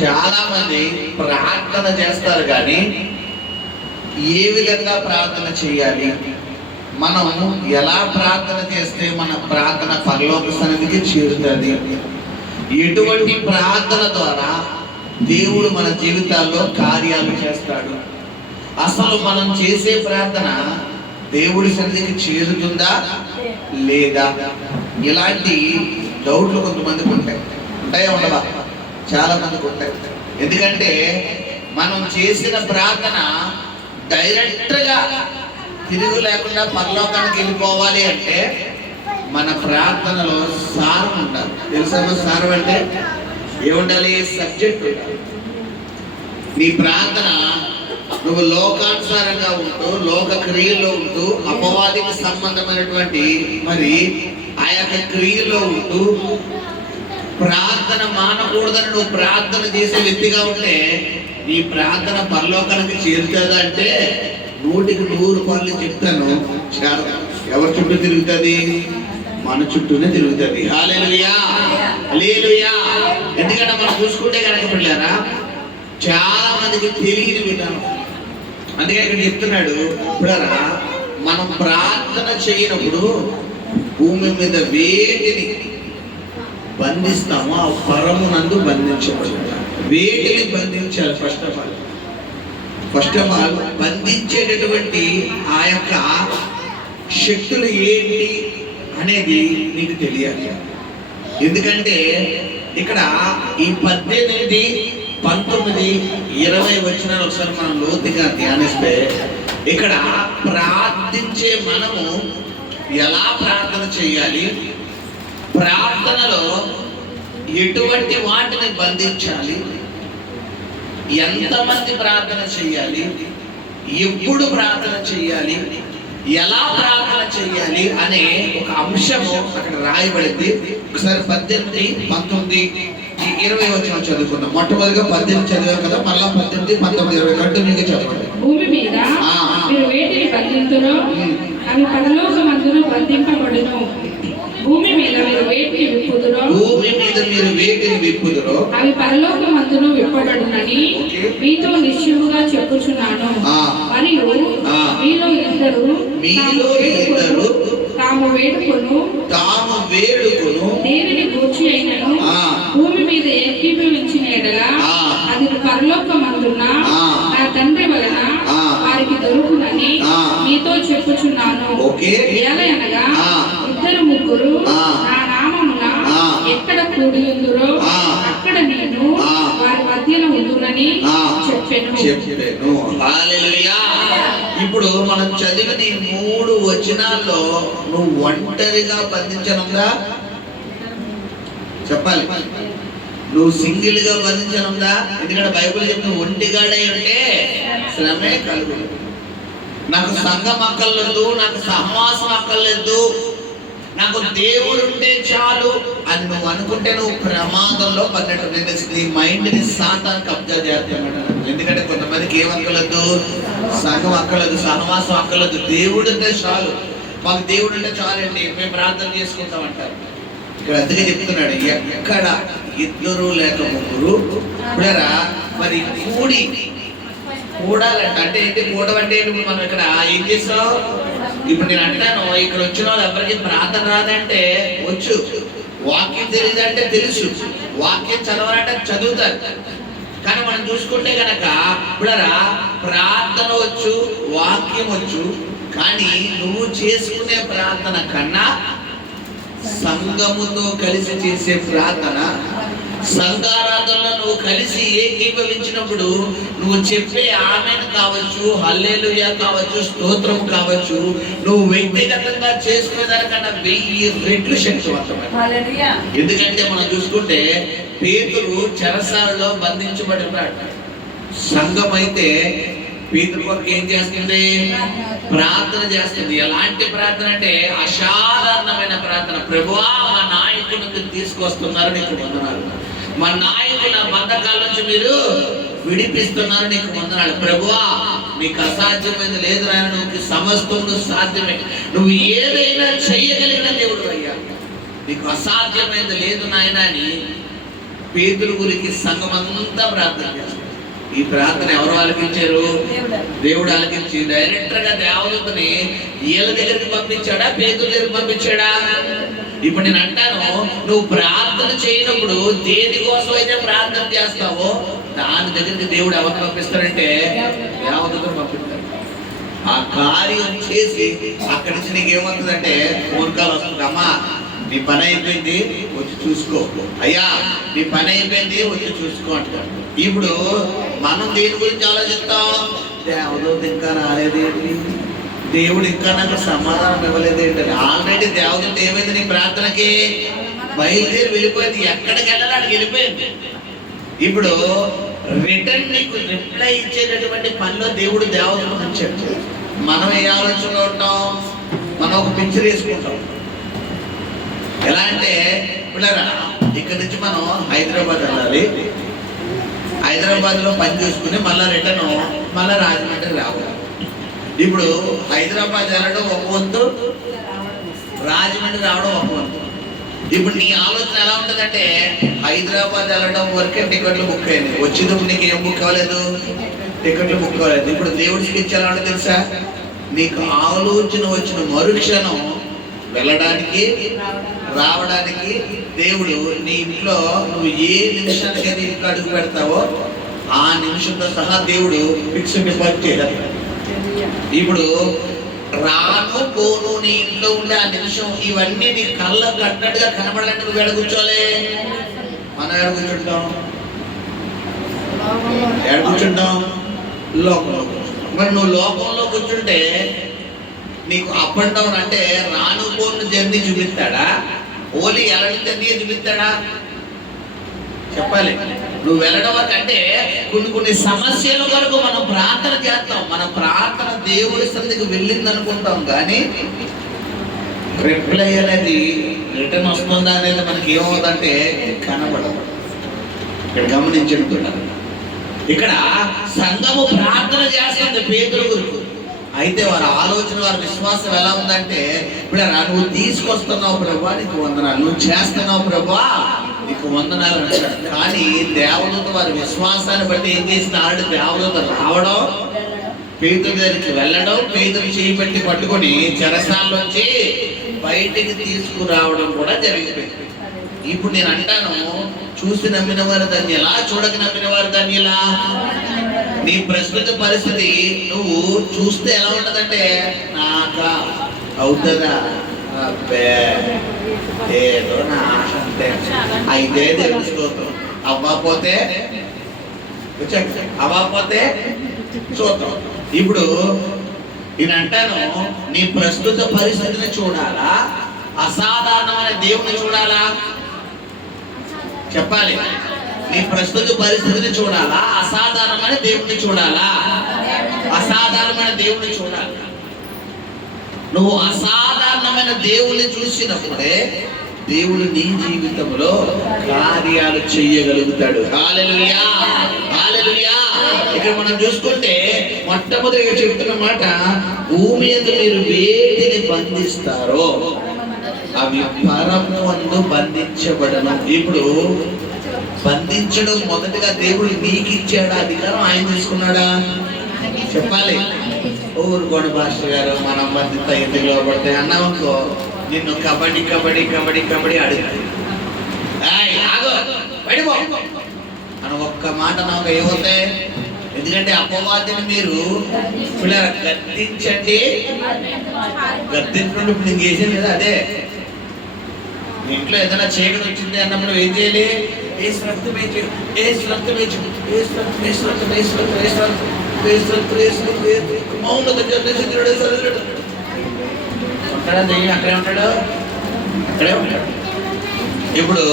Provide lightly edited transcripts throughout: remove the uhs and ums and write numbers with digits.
చాలా మంది ప్రార్థన చేస్తారు కానీ ఏ విధంగా ప్రార్థన చేయాలి, మనం ఎలా ప్రార్థన చేస్తే మన ప్రార్థన పరలోక సన్నిధికి చేరుతుంది, ఎటువంటి ప్రార్థన ద్వారా దేవుడు మన జీవితాల్లో కార్యాలు చేస్తాడు, అసలు మనం చేసే ప్రార్థన దేవుడి సన్నిధికి చేరుతుందా లేదా, ఇలాంటి డౌట్లు కొంతమందికి ఉంటాయా ఉండవా? చాలా మందికి ఉంటాయి. ఎందుకంటే మనం చేసిన ప్రార్థన డైరెక్ట్గా తిరుగు లేకుండా పరలోకానికి వెళ్ళిపోవాలి అంటే మన ప్రార్థనలో సారం ఉండాలి. తెలుసా సారం అంటే ఏముండాలి? సబ్జెక్ట్ ఉండాలి. నీ ప్రార్థన నువ్వు లోకానుసారంగా ఉంటూ, లోక క్రియల్లో ఉంటూ, అపవాదికి సంబంధమైనటువంటి మరి ఆ యొక్క క్రియల్లో ఉంటూ ప్రార్థన మానకూడదని నువ్వు ప్రార్థన చేసే వ్యక్తిగా ఉంటే నీ ప్రార్థన పరలోకానికి చేరుతుందా అంటే 100కి 100 చెప్తాను, ఎవరి చుట్టూ తిరుగుతుంది? మన చుట్టూనే తిరుగుతుంది. హల్లెలూయా, హల్లెలూయా. ఎందుకంటే మనం చూసుకుంటే కనుక పిల్లారా, చాలా మందికి తెలియని విధానం. అందుకే ఇక్కడ చెప్తున్నాడు, పిల్లరా మనం ప్రార్థన చేయనప్పుడు భూమి మీద వేటిని బంధిస్తామో ఆ పరమునందు బంధించబడాలి. వేటిని బంధించాలి? ఫస్ట్ ఆఫ్ ఆల్ బంధించేటటువంటి ఆ యొక్క శక్తులు ఏంటి అనేది నీకు తెలియాలి. ఎందుకంటే ఇక్కడ ఈ 18, 19, 20 వచనాలు ఒకసారి మనం లోతుగా ధ్యానిస్తే ఇక్కడ ప్రార్థించే మనము ఎలా ప్రార్థన చేయాలి, ప్రార్థనలో ఎటువంటి వాటిని బంధించాలి, ఎంతమంది ప్రార్థన చేయాలి, ఎప్పుడు ప్రార్థన చేయాలి, ఎలా ప్రార్థన చేయాలి అనే ఒక అంశము అక్కడ రాయబడింది. ఒకసారి 18, 19, 20 వచనం చదువుకుందాం. మొట్టమొదటిగా 18 చదివాం కదా, మళ్ళా 18, 19, 20 కంటిన్యూగా చదవండి. భూమి మీద మీరు వేటిని బంధింతురో అవి పరలోకమందున బంధింపబడును. భూమి మీద మీరు వేటిని విప్పుదురో అవి పరలోకమందున విప్పబడునని మీతో నిశ్చయముగా చెప్పుచున్నాను. మరియు మీలో ఇద్దరు తాము వేడుకొను దేనిని గూర్చి అయినను భూమి మీద ఏకీభవించిన ఎడల అది పరలోకమందున నా తండ్రి వలన వారికి దొరుకునని మీతో చెప్పుచున్నాను. ఎలయనగా 2-3 నా నామమున ఎక్కడ కూడి ఉందురో అక్కడ నేను వారి మధ్యన ఉందునని చెప్పెను. హల్లెలూయా. ఇప్పుడు మనం చదివిన ఈ 3 వచనాల్లో నువ్వు ఒంటరిగా బంధించనుందా? చెప్పాలి. నువ్వు సింగిల్ గా బంధించనుందా? ఎందుకంటే బైబిల్ చెప్తే ఒంటిగాడై ఉంటే శ్రమే కలుగు. నాకు సంఘం అక్కర్లేదు, నాకు సహవాసం అక్కర్లేదు, నాకు దేవుడు ఉంటే చాలు అని నువ్వు అనుకుంటే నువ్వు ప్రమాదంలో పడినట్టు. నీ మైండ్ ని సాతాను కబ్జా చేస్తున్నాడు. ఎందుకంటే కొంతమందికి ఏం అక్కర్లేదు? సంఘం అక్కర్లేదు, సహవాసం అక్కర్లేదు, దేవుడు ఉంటే చాలు, మాకు దేవుడు ఉంటే చాలండి, మేము ప్రార్థన చేసుకుంటామంటారు. ఇక్కడ అందుకే చెప్తున్నాడు, ఎక్కడ 2 లేక 3 మరి కూడాలంట. అంటే ఏంటి కూడడం అంటే? ఇప్పుడు మనం ఇక్కడ ఏం చేస్తాం? ఇప్పుడు నేను అంటాను, ఇక్కడ వచ్చిన వాళ్ళు ఎవరికి ప్రార్థన రాదంటే వచ్చు, వాక్యం తెలియదంటే తెలుసు, వాక్యం చదవాలంటే చదువుతారు. కానీ మనం చూసుకుంటే కనుక ఇప్పుడరా ప్రార్థన వచ్చు, వాక్యం వచ్చు, కానీ నువ్వు చేసుకునే ప్రార్థన కన్నా సంఘముతో కలిసి చేసే ప్రార్థన, సంఘారాధనలో నువ్వు కలిసి ఏకీభవించినప్పుడు నువ్వు చెప్పే ఆమెను కావచ్చు, హల్లెలూయా కావచ్చు, స్తోత్రం కావచ్చు, నువ్వు వ్యక్తిగతంగా చేసుకునే దానికన్నా 1000 రెట్లు శక్తివంతమైన. ఎందుకంటే మనం చూసుకుంటే పేతురు చెరసాలలో బంధించబడి ఉన్నాడు. సంఘం అయితే పేతురు కొరకు ఏం చేస్తుంది? ప్రార్థన చేస్తుంది. ఎలాంటి ప్రార్థన అంటే అసాధారణమైన ప్రార్థన. ప్రభువా, మా నాయకుడిని తీసుకొస్తున్నారు, నీకు వందనాలు. మా నాయకుల బంధకాల నుంచి మీరు విడిపిస్తున్నారు, నీకు వందనాలు. ప్రభువా, నీకు అసాధ్యమైనది లేదు నాయన, నువ్వు సమస్తం సాధ్యమే, నువ్వు ఏదైనా చెయ్యగలిగిన దేవుడు అయ్యా, నీకు అసాధ్యమైనది లేదు నాయన అని పేతురు గురికి సంఘమంతా ప్రార్థన చేస్తారు. ఈ ప్రార్థన ఎవరు ఆలకించారు? దేవుడు ఆలకించి డైరెక్టర్ గా దేవదూతని వీళ్ళ దగ్గరికి పంపించాడా, పేతురు దగ్గరికి పంపించాడా? ఇప్పుడు నేను అంటాను, నువ్వు ప్రార్థన చేయనప్పుడు దేనికోసం అయితే ప్రార్థన చేస్తావో దాని దగ్గరికి దేవుడు ఎవరిని పంపిస్తాడంటే దేవదూతను పంపిస్తాడు. ఆ కార్యం చేసి అక్కడి నుంచి నీకేమవుతుందంటే ఫోన్ కాల్ వస్తుంది, అమ్మా నీ పని అయిపోయింది వచ్చి చూసుకో, అయ్యా నీ పని అయిపోయింది వచ్చి చూసుకో అంటాడు. ఇప్పుడు మనం దేని గురించి ఆలోచిస్తాం? దేవదూత ఇంకా రాలేదేంటి, దేవుడు ఇంకా నాకు సమాధానం ఇవ్వలేదేంటి. ఆల్రెడీ దేవదూత ఏమైంది, నీ ప్రార్థనకి బయలుదేరి వెళ్ళిపోయింది, ఎక్కడికి వెళ్ళాలి అక్కడికి వెళ్ళిపోయింది. ఇప్పుడు రిటర్న్ నీకు రిప్లై ఇచ్చేటటువంటి పనిలో దేవుడు దేవదూతను ఉంచాడు. మనం ఏ ఆలోచనలో ఉంటాం? మనం ఒక పిక్చర్ వేసుకుంటాం. ఎలా అంటే పిల్లరా, ఇక్కడ నుంచి మనం హైదరాబాద్ వెళ్ళాలి, హైదరాబాద్ లో పని చూసుకుని మళ్ళా రిటర్న్ మళ్ళా రాజమండ్రి రావాలి. ఇప్పుడు హైదరాబాద్ వెళ్ళడం ఒక వంతు, రాజమండ్రి రావడం ఒక వంతు. ఇప్పుడు నీ ఆలోచన ఎలా ఉంటుందంటే హైదరాబాద్ వెళ్ళడం వరకే టికెట్లు బుక్ అయ్యింది, వచ్చేటప్పుడు నీకు ఏం బుక్ అవ్వలేదు, టికెట్లు బుక్ అవ్వలేదు. ఇప్పుడు దేవుడి స్కెచ్ ఎలా ఉంటుంది తెలుసా? నీకు ఆలోచన వచ్చిన మరుక్షణం వెళ్ళడానికి రావడానికి దేవుడు నీ ఇంట్లో నువ్వు ఏ నిమిషానికి అయితే ఇంట్లో అడుగు పెడతావో ఆ నిమిషంతో సహా దేవుడు ఫిక్స్ డిపాజిట్ చేయాలి. ఇప్పుడు రాను పోను నీ ఇంట్లో ఉండే ఆ నిమిషం ఇవన్నీ నీ కళ్ళకు కట్టినట్టుగా కనబడాలంటే నువ్వు ఎడ కూర్చోవాలి? మనం ఎడ కూర్చుంటాం? ఎడ కూర్చుంటాం? లోకంలో కూర్చుంటాం. మరి నువ్వు లోకంలో కూర్చుంటే నీకు అప్ అండ్ డౌన్ అంటే రాను పోను జర్నీ చూపిస్తాడా, ఓన్లీ వెళ్ళడం జర్నీ చూపిస్తాడా? చెప్పాలి. నువ్వు వెళ్ళడం అంటే కొన్ని సమస్యల వరకు మనం ప్రార్థన చేస్తాం, మన ప్రార్థన దేవుడి సన్నిధికి వెళ్ళింది అనుకుంటాం, కానీ రిప్లై అనేది రిటర్న్ వస్తుందా అనేది మనకి ఏమవుతుందంటే కనబడదు. ఇక్కడ గమనించుకుంటున్నారు, ఇక్కడ సంఘము ప్రార్థన చేస్తుంది పేతురు గురించి. అయితే వారి ఆలోచన, వారి విశ్వాసం ఎలా ఉందంటే, ఇప్పుడు నువ్వు తీసుకొస్తున్నావు ప్రభా నీకు వందనాలు, నువ్వు చేస్తున్నావు ప్రభా నీకు వందనాలు అంటాడు. కానీ దేవదూత వారి విశ్వాసాన్ని బట్టి ఏం చేసిన, ఆల్రెడీ దేవదూత రావడం, పేతురు దగ్గరికి వెళ్ళడం, పేతురు చేయి పెట్టి పట్టుకొని చెరసాల్లోంచి బయటికి తీసుకురావడం కూడా జరిగిపోయింది. ఇప్పుడు నేను అంటాను, చూసి నమ్మిన వారు ధన్యులా, చూడక నమ్మిన వారు ధన్యులా? నీ ప్రస్తుత పరిస్థితి నువ్వు చూస్తే ఎలా ఉంటదంటే, నాకా అవుతుందా, అబ్బే ఏదో నా ఆశ అంతే, అయితే దేవుడి స్తోత్రం, అవ్వకపోతే అవ్వకపోతే స్తోత్రం. ఇప్పుడు నేను అంటాను, నీ ప్రస్తుత పరిస్థితిని చూడాలా, అసాధారణమైన దేవుని చూడాలా? చెప్పాలి. నీ ప్రస్తుత పరిస్థితిని చూడాలా, అసాధారణమైన దేవుణ్ణి చూడాలా? అసాధారణమైన దేవుణ్ణి చూడాలి. నువ్వు అసాధారణమైన దేవుణ్ణి చూసినప్పుడే దేవుడు నీ జీవితంలో కార్యాలు చేయగలుగుతాడు. హల్లెలూయా, హల్లెలూయా. ఇక్కడ మనం చూసుకుంటే మొట్టమొదటిగా చెప్తున్న మాట, భూమి మీద మీరు వేటిని బంధిస్తారో అవి పరము అందు బంధించబడను. ఇప్పుడు బంధించడం మొదటిగా దేవుడు నీకు ఇచ్చాడా అధికారం, ఆయన తీసుకున్నాడా? చెప్పాలి. ఊరుకోండి పాస్టర్ గారు, మనం బంధిత ఎందుకు లోపడితే అన్నామనుకో, నిన్ను కబడ్డీ కబడ్డీ కబడ్డీ కబడ్డీ అడుగుతాయి, అని ఒక్క మాట నాకు ఏమవుతాయి? ఎందుకంటే అపవాదిని మీరు గద్దించండి, గద్దించండి. ఇప్పుడు నేను చేసేది కదా అదే. ఇంట్లో ఏదైనా చీకటి వచ్చింది అన్నప్పుడు ఏం చేయాలి? అక్కడే ఉంటాడు, అక్కడే ఉంటాడు. ఇప్పుడు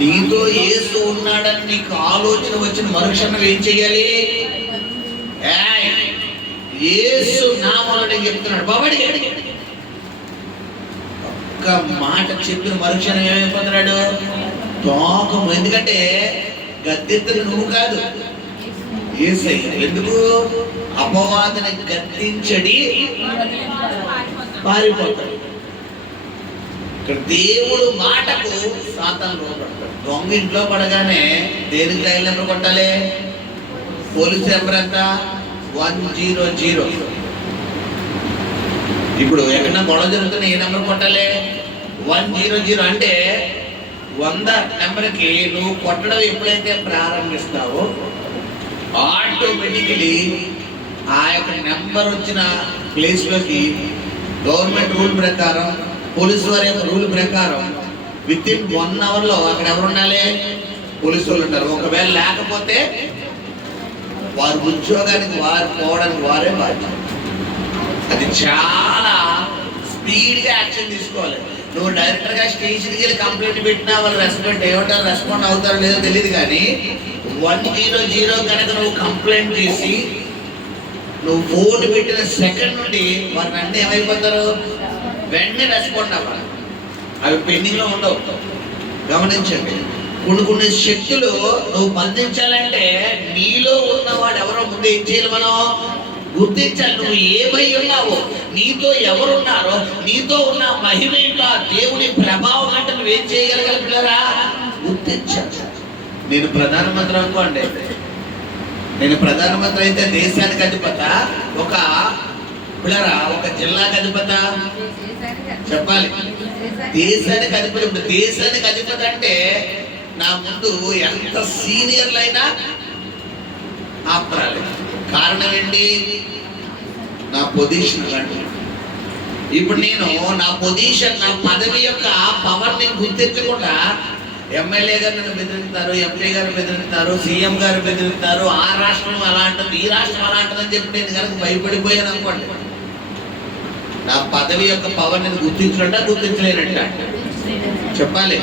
నీతో యేసు ఉన్నాడని నీకు ఆలోచన వచ్చిన మరుక్షణం ఏం చెయ్యాలి? యేసు నామములో చెప్తున్నాడు బాబడి, ఒక్క మాట చెప్పిన మరుక్షణం ఏమైపోతున్నాడు? తోకం. ఎందుకంటే గద్దెత్తలు నువ్వు కాదు, యేసయ్య. ఎందుకు? అపవాదిని గద్దించడి పారిపోతాడు. ఇక్కడ దేవుడు మాటకు సాతాను లోపడతాడు. దొంగ ఇంట్లో పడగానే దేనికి రైలు నెంబర్ కొట్టాలి? పోలీసు నెంబర్ ఎంత? 100. ఇప్పుడు ఎక్కడన్నా గొడవ జరుగుతున్న ఏ నెంబర్ కొట్టాలి? 100. అంటే 100 నెంబర్కి నువ్వు కొట్టడం ఎప్పుడైతే ప్రారంభిస్తావో ఆటోమేటికలీ ఆ యొక్క నెంబర్ వచ్చిన ప్లేస్లోకి గవర్నమెంట్ రూల్ ప్రకారం, పోలీసు వారి యొక్క రూల్ ప్రకారం విత్ ఇన్ 1 అవర్లో అక్కడ ఎవరు ఉండాలి? పోలీసు వాళ్ళు ఉంటారు. ఒకవేళ లేకపోతే వారి ఉద్యోగానికి వారు పోవడానికి వారే బాధ్యత. అది చాలా స్పీడ్గా యాక్షన్ తీసుకోవాలి. నువ్వు డైరెక్టర్గా స్టేషన్కి వెళ్ళి కంప్లైంట్ పెట్టినా వాళ్ళు రెస్పాండ్ అవుతారో లేదో తెలియదు, కానీ 100 కనుక నువ్వు కంప్లైంట్ చేసి నువ్వు ఫోన్ పెట్టిన సెకండ్ నుండి వారిని అన్నీ ఏమైపోతారు? వెంటనే రెస్పాండ్ అవ్వాలి. అవి పెండింగ్లో ఉండవు. గమనించండి, కొన్ని శక్తులు నువ్వు బంధించాలంటే నీలో ఉన్నవాడు ఎవరో ముందు ఏం చేయాలి? మనం గుర్తించాలి. నువ్వు ఏమై ఉన్నావో, నీతో ఎవరున్నారో, నీతో ఉన్న మహిమ ఏంటో, దేవుని ప్రభావం అంటే నువ్వేం చేయగలగాలి పిల్లరా? గుర్తించాలి. నేను ప్రధానమంత్రి అనుకోండి, నేను ప్రధానమంత్రి అయితే దేశానికి అధిపత, ఒక పిల్లరా ఒక జిల్లాకి అధిపత చెప్పాలి. దేశానికి అధిపతి. ఇప్పుడు దేశానికి అధిపతి అంటే నా ముందు ఎంత సీనియర్లైనా ఆపరాలి. కారణం ఏంటి? నా పొజిషన్ అలాంటి. ఇప్పుడు నేను నా పొజిషన్, నా పదవి యొక్క పవర్ని గుర్తించకుండా ఎమ్మెల్యే గారు నన్ను బెదిరిస్తారు, ఎంపీ గారు బెదిరిస్తారు, సీఎం గారు బెదిరిస్తారు, ఆ రాష్ట్రం అలా అంటుంది, ఈ రాష్ట్రం అలా అంటుందని చెప్పి నేను కనుక భయపడిపోయాను అనుకోండి, నా పదవి యొక్క పవర్ నేను గుర్తించినట్ట గుర్తించలేనట్ట చెప్పాలి.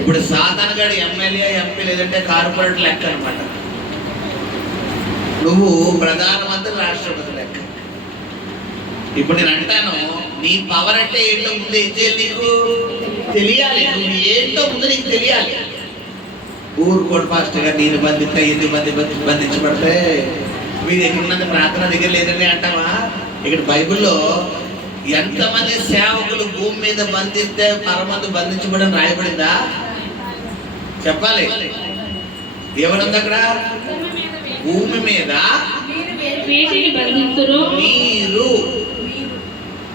ఇప్పుడు సాధారణ గారు ఎమ్మెల్యే, ఎంపీ లేదంటే కార్పొరేట్ లెక్క అనమాట. నువ్వు ప్రధానమంత్రి, రాష్ట్రపతి లెక్క. ఇప్పుడు నేను అంటాను, నీ పవర్ అంటే ఏంటో ముందు ఏం చేయాలి? నీకు తెలియాలి. నువ్వు ఏంటో ముందు నీకు తెలియాలి. ఊరుకోడు ఫాస్ట్గా నేను బంధిస్తా, ఎన్ని బంధించబడితే మీరు ఎక్కడున్నది ప్రార్థన దగ్గర లేదండి అంటావా? ఇక్కడ బైబిల్లో ఎంతమంది సేవకులు భూమి మీద బంధిస్తే పరమందు బంధించబడని రాయబడిందా? చెప్పాలి. ఎవరుంది అక్కడ? భూమి మీద మీరు.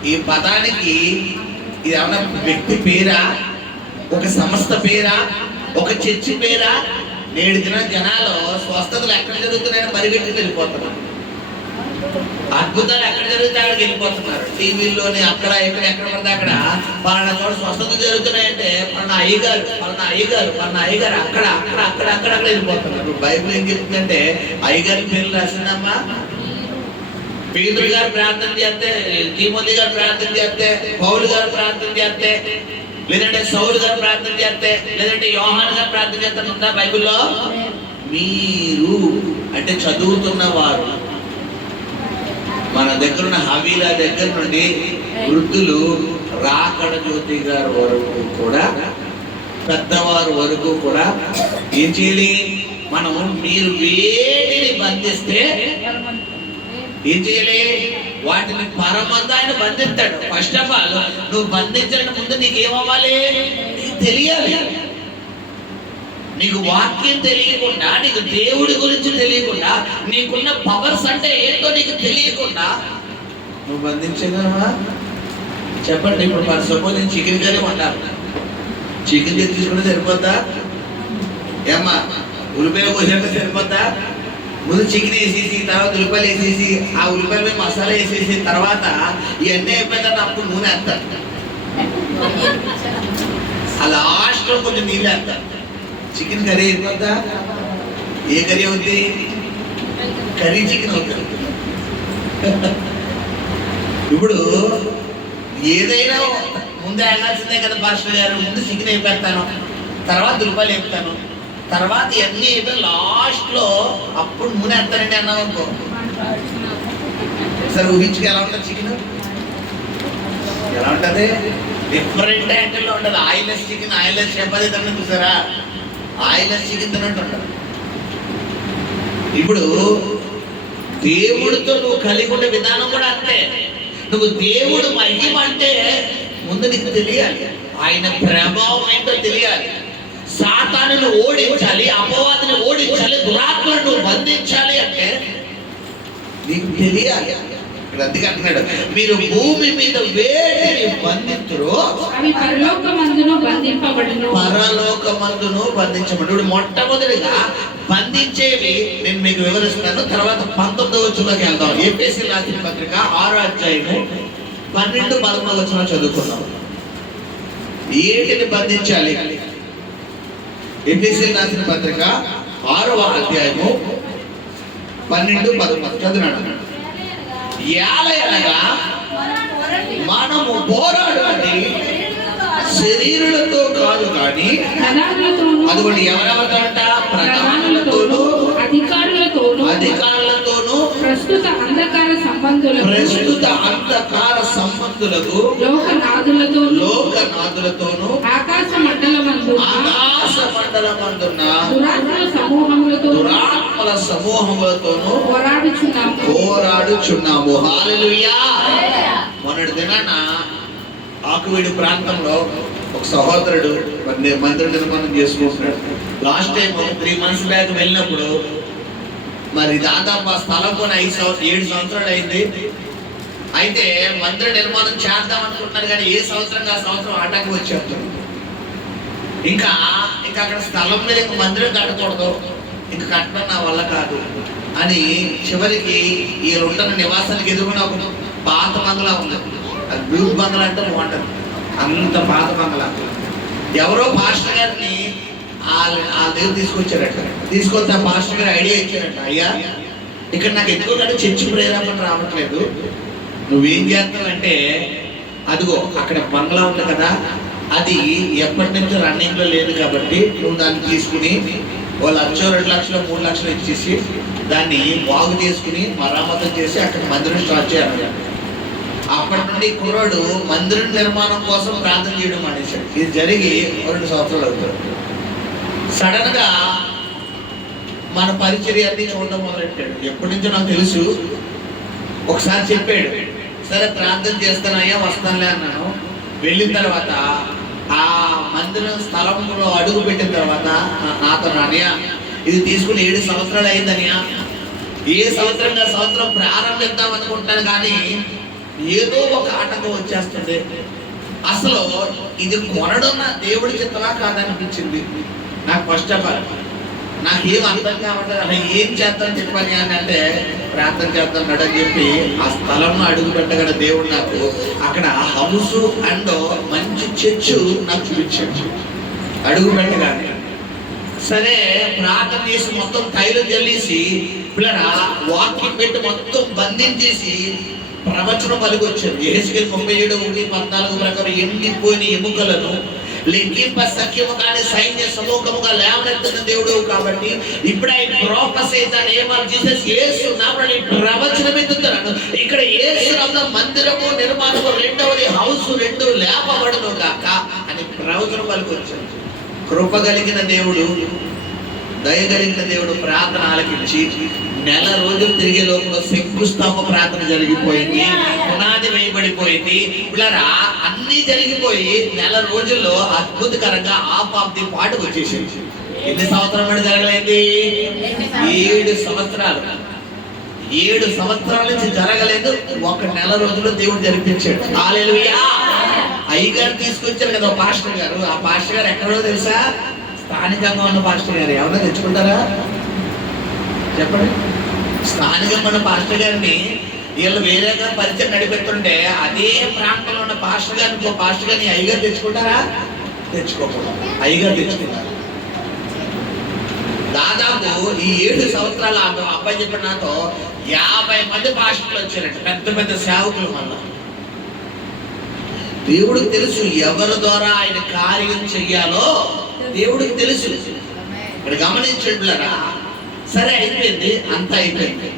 ఈ పదానికి ఇది ఏమన్నా వ్యక్తి పేరా? ఒక సంస్థ పేరా? ఒక చర్చి పేరా? నేడు దిన జనాలు స్వస్థతలు ఎక్కడ జరుగుతున్నాయని పరిగెట్టుకు వెళ్ళిపోతున్నారు. అద్భుతాలు ఎక్కడ జరుగుతాయి అక్కడికి వెళ్ళిపోతున్నారు. టీవీలోని అక్కడ ఇక్కడ ఎక్కడ పడితే అక్కడ పలానా చోట స్వస్థతలు జరుగుతున్నాయంటే పలానా అయ్యగారు అక్కడ అక్కడ అక్కడ అక్కడ అక్కడ వెళ్ళిపోతున్నారు. బైబిల్ ఏం చెప్తుందంటే అయ్యగారి పేర్లు రాసిందమ్మా. పేతురు గారు ప్రార్థన చేస్తే, తిమోతి గారు ప్రార్థన చేస్తే, పౌలు గారు ప్రార్థన చేస్తే, లేదంటే సౌలు గారు ప్రార్థన చేస్తే, లేదంటే యోహాను గారు ప్రార్థన చేస్తే ఉందా బైబిల్లో? మీరు అంటే చదువుతున్నవారు. మన దగ్గర ఉన్న హవీలా దగ్గర నుండి వృద్ధులు, రాకడ జ్యోతి గారి వరకు కూడా, పెద్దవారు వరకు కూడా ఏం చేయాలి? మనం మీరు వేటిని బంధిస్తే ఏం చేయాలి? వాటిని పరమందు ఆయన బంధిస్తాడు. ఫస్ట్ ఆఫ్ ఆల్ నువ్వు బంధించడానికి ముందు నీకేమవ్వాలి? నీకు తెలియాలి. నీకు వాక్యం తెలియకుండా, నీకు దేవుడి గురించి తెలియకుండా, నీకున్న పవర్స్ అంటే ఏంటో నీకు తెలియకుండా నువ్వు బంధించగలవా? చెప్పండి. ఇప్పుడు ఫర్ సపోజ్ నేను చికెన్ కర్రీ వండాలి. చికెన్ తీసుకుంటే సరిపోద్దా? ఏమ్మా ఉల్లిపాయలు కోసాక సరిపోద్దా? ముందు చికెన్ వేసేసి, తర్వాత ఉల్లిపాయలు వేసేసి, ఆ ఉల్లిపాయల మీద మసాలా వేసేసి, తర్వాత ఇవన్నీ అయిపోయిన తర్వాత అప్పుడు నూనె వేస్తారు. ఆ లాస్ట్లో కొంచెం నీళ్ళు వేస్తారు. చికెన్ కర్రీ అయిపోద్దా? ఏ కర్రీ అవుతుంది? కర్రీ చికెన్ అవుతుంది. ఇప్పుడు ఏదైనా ముందు వేయాల్సిందే కదా పాస్టర్ గారు. ముందు చికెన్ వేపెడతాను, తర్వాత ఉల్లిపాయలు వేపుతాను, తర్వాత ఇవన్నీ అయిపోయి లాస్ట్లో అప్పుడు నూనె వేస్తానండి అన్నావు అనుకో. సరే ఊహించుకు ఎలా ఉంటుంది చికెన్? ఎలా ఉంటుంది? డిఫరెంట్ యాంగిల్లో ఉంటుంది. ఆయిల్లెస్ చికెన్, ఆయిల్లెస్ చపాతీ తిన్న చూసారా? ఆయిల్లెస్ చికెన్ తిన్నట్టు ఉంటుంది. ఇప్పుడు దేవుడితో నువ్వు కలిగి ఉండే విధానం కూడా అంతే. నువ్వు దేవుడు మహిమ అంటే ముందు నీకు తెలియాలి. ఆయన ప్రభావం ఏంటో తెలియాలి. సాతానును ఓడించాలి, అపవాదిని ఓడించాలి, దురాత్మలను బంధించాలి అంటే నీకు తెలియాలి. ఇక్కడ అందుకే అంటున్నాడు, మీరు భూమి మీద వేటిని బంధింతురో అవి పరలోకమందును బంధింపబడును. పరలోకమందును బంధించబడు. మొట్టమొదటిగా బంధించేవి నేను మీకు వివరిస్తాను, తర్వాత 19వ వచనంలోకి వెళ్దాం. ఎఫెసీయులకు రాసిన పత్రిక 6వ అధ్యాయము 12-13 వచనం చదువుకుందాం. ఏటిని బంధించాలి? ఎఫెసీయులకు రాసిన పత్రిక 6వ అధ్యాయము 12-13 చదువునాడు. ఏలయనగా మనము పోరాడున్నది శరీరులతో కాదు కానీ అదిగోండి ఎవరెవరితో, ప్రధానులతోనూ అధికారులతోనూ ప్రస్తుత అంధకార సంబంధులకు లోకనాథులతోనూ ఆకాశ మండలమందున్న దురాత్మల సమూహములతోనూ పోరాడుచున్నాము. హల్లెలూయా. మొన్నటి దినాన ఆకువీడి ప్రాంతంలో ఒక సహోదరుడు మందిర నిర్మాణం చేసుకుంటున్నాడు. లాస్ట్ టైం 3 months బ్యాక్ వెళ్ళినప్పుడు మరి దాదాపు ఆ స్థలం కొని 7 సంవత్సరాలు అయింది. అయితే మందిర నిర్మాణం చేద్దాం అనుకుంటున్నారు కానీ ఏ సంవత్సరం ఆ సంవత్సరం ఆటంకం వచ్చారు. ఇంకా అక్కడ స్థలం మీద ఇంక మందిరం కట్టకూడదు, ఇంక కట్టడం నా వల్ల కాదు అని చివరికి వీళ్ళు ఉంటున్న నివాసానికి ఎదురుకున్న ఒక పాత బంగ్లా ఉంది. అది బ్లూ బంగ్లా అంటే బాగుంటుంది, అంత పాత బంగ్లా. ఎవరో పాస్టర్ గారిని వాళ్ళ దగ్గర తీసుకొచ్చారట. తీసుకొస్తే ఆ పాస్టర్ గారు ఐడియా ఇచ్చారట, అయ్యా ఇక్కడ నాకు ఎందుకు కంటే చర్చి ప్రేరేపణ రావట్లేదు, నువ్వేం చేస్తావంటే అదిగో అక్కడ బంగ్లా ఉంది కదా, అది ఎప్పటి నుంచో రన్నింగ్ లో లేదు కాబట్టి నువ్వు దాన్ని తీసుకుని వాళ్ళు 1,00,000, 2 లక్షలు, 3 లక్షలు ఇచ్చేసి దాన్ని బాగు చేసుకుని మరామతం చేసి అక్కడ మందిరం స్టార్ట్ చేయాలి. అప్పటి నుండి కుర్రాడు మందిరం నిర్మాణం కోసం ప్రార్థన చేయడం మానేశాడు. ఇది జరిగి 2 సంవత్సరాలు అవుతాడు. సడన్ గా మన పరిచర్యాన్ని చూడడం మొదలెట్టాడు. ఎప్పటి నుంచో నాకు తెలుసు. ఒకసారి చెప్పాడు, సరే ప్రార్థన చేస్తానయ్యా వస్తానులే అన్నాను. వెళ్ళిన తర్వాత ఆ మందిరం స్థలంలో అడుగు పెట్టిన తర్వాత నాతో అన్నయ్య ఇది తీసుకుని 7 సంవత్సరాలు అయిందనియా, ఏ సంవత్సరం ప్రారంభిద్దాం అనుకుంటాను కానీ ఏదో ఒక ఆటంకం వచ్చేస్తుంది. అసలు ఇది కొనడం నా దేవుడి చిత్తమా కాదనిపించింది నాకు. ఫస్ట్ ఆఫ్ ఆల్ నాకేం అర్థం కావట్లేదు, అలా ఏం చేద్దాం చెప్పని అని అంటే ప్రార్థన చేద్దాం అని చెప్పి ఆ స్థలంలో అడుగు పెట్టగల దేవుడు నాకు అక్కడ హౌస్ అండ్ మంచి చర్చ్ నాకు చూపించాడు. అడుగు పెట్టగానే సరే ప్రార్థన చేసి మొత్తం తైలం చల్లేసి పిల్లల వాక్యం పెట్టి మొత్తం బంధించేసి ప్రవచనం పలికొచ్చారు. యెహెజ్కేలు 37:14 ప్రకారం ఎండిపోయిన ఎముకలను లెక్కింప సఖ్యము కానీ సైన్య సమూహముగా లేవనెత్తిన దేవుడు కాబట్టి ఇప్పుడు ఆయన ప్రొఫెసర్ నేమ్ ఆఫ్ జీసస్ యేసు నామమున ప్రవచనం ఎత్తుతున్నాను. ఇక్కడ యేసు నామమున మందిరము నిర్మాణము రెండవది హౌస్ 2 లేపబడును గాక అని ప్రవచనం పలికొచ్చాడు. కృప కలిగిన దేవుడు, దయ కలిగిన దేవుడు ప్రార్థన ఆలకించి 1 రోజులు తిరిగే లోపల శంకుస్థాప ప్రార్థన జరిగిపోయింది, పునాది వేయబడిపోయింది. ఇలా అన్ని జరిగిపోయి 1 రోజుల్లో అద్భుతకరంగా ఆఫ్ ఆఫ్ ది పాటు వచ్చేసింది. ఎన్ని సంవత్సరాలు జరగలేదు? 7 సంవత్సరాలు. 7 సంవత్సరాల నుంచి జరగలేదు, 1 రోజుల్లో దేవుడు జరిపించాడు. హల్లెలూయా. అయ్యగారు తీసుకొచ్చారు కదా పాస్టర్ గారు. ఆ పాస్టర్ గారు ఎక్కడో తెలుసా? స్థానికంగా ఉన్న పాస్టర్ గారు. ఎవరైనా తెచ్చుకుంటారా చెప్పండి? స్థానికంగా ఉన్న పాస్టర్ గారిని వీళ్ళు వేరేగా పరిచయం నడిపెట్టుంటే అదే ప్రాంతంలో ఉన్న పాస్టర్ గారిని ఇంకో పాస్టర్ గారిని అయ్యగారు తెచ్చుకుంటారా? తెచ్చుకోకూడదు. అయ్యగారు తెచ్చుకుంటారు. దాదాపు ఈ 7 సంవత్సరాల అబ్బాయి చెప్పిన నాతో 50 మంది పాస్టర్లు వచ్చారంట, పెద్ద పెద్ద సేవకులు. మళ్ళా దేవుడికి తెలుసు ఎవరి ద్వారా ఆయన కార్యం చెయ్యాలో దేవుడికి తెలుసు. ఇక్కడ గమనించట్లేరా? సరే అయిపోయింది, అంతా అయిపోయింది.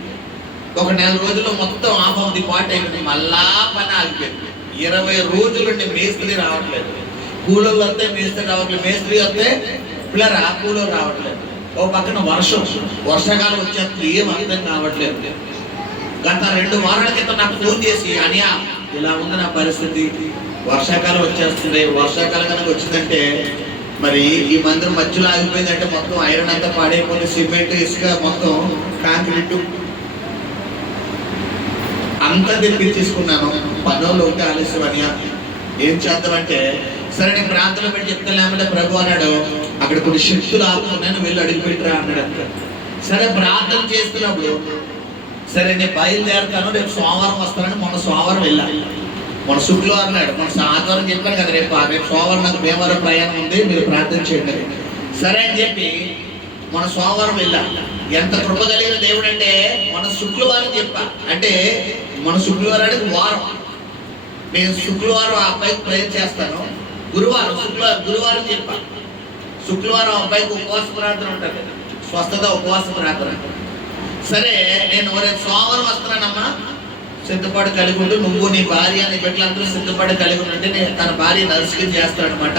1 రోజుల్లో మొత్తం ఆఫ్ ఆఫ్ ది పార్ట్ అయిపోయింది. మళ్ళా పని ఆగిపోయింది. 20 రోజుల నుండి మేస్త్రి రావట్లేదు, కూలోళ్ళు వస్తే మేస్త్రి రావట్లేదు, మేస్త్రి వస్తే పిల్లరా కూలోళ్ళు రావట్లేదు. ఓ పక్కన వర్షాకాలం వచ్చేస్తుంది, ఏం అర్థం కావట్లేదు. గత 2 వారాల క్రితం నాకు ఫోన్ చేసి, అనియా ఇలా ఉంది నా పరిస్థితి, వర్షాకాలం వచ్చేస్తుంది. వర్షాకాలం కనుక వచ్చిందంటే మరి ఈ మందిరం మధ్యలో ఆగిపోయిందంటే మొత్తం ఐరన్ అంతా పాడైపోయింది, సిమెంట్ ఇసుక మొత్తం కాంక్రీట్ అంతా తెప్పించేసుకున్నాను. పనులు ఒకటి ఆలస్యం అని ఏం చేద్దామంటే సరే నేను ప్రాంతంలో పెట్టి చెప్తానేమంటే ప్రభు అన్నాడు అక్కడ కొన్ని శక్తులు ఆపుకున్నాను, వెళ్ళి అడుగు పెట్టరా అన్నాడు. అంత సరే ప్రార్థన చేస్తున్నప్పుడు సరే నేను బయలుదేరుతాను, రేపు సోమవారం వస్తానని మొన్న సోమవారం వెళ్ళాను. మన శుక్రవారం నాడు మన ఆదివారం చెప్పాను కదా, రేపు సోమవారం నాకు భీమవరం ప్రయాణం ఉంది, మీరు ప్రార్థన చేయండి. సరే అని చెప్పి మన సోమవారం వెళ్ళాం. ఎంత కృప కలిగిన దేవుడు అంటే మన శుక్రవారం చెప్పా, అంటే మన శుక్రవారానికి వారం. నేను శుక్రవారం ఆ అబ్బాయికి ప్రేయర్ చేస్తాను, గురువారం చెప్పా. శుక్రవారం అబ్బాయికి ఉపవాస ప్రార్థన ఉంటుంది, స్వస్థత ఉపవాస ప్రార్థన. సరే నేను రేపు సోమవారం వస్తున్నానమ్మా, సిద్ధపాటు కలిగి ఉండు, నువ్వు నీ భార్య నీ బిడ్డలందరూ సిద్ధపాటు కలిగి ఉంటే నేను తన భార్య నర్సుకి చేస్తాడు అనమాట.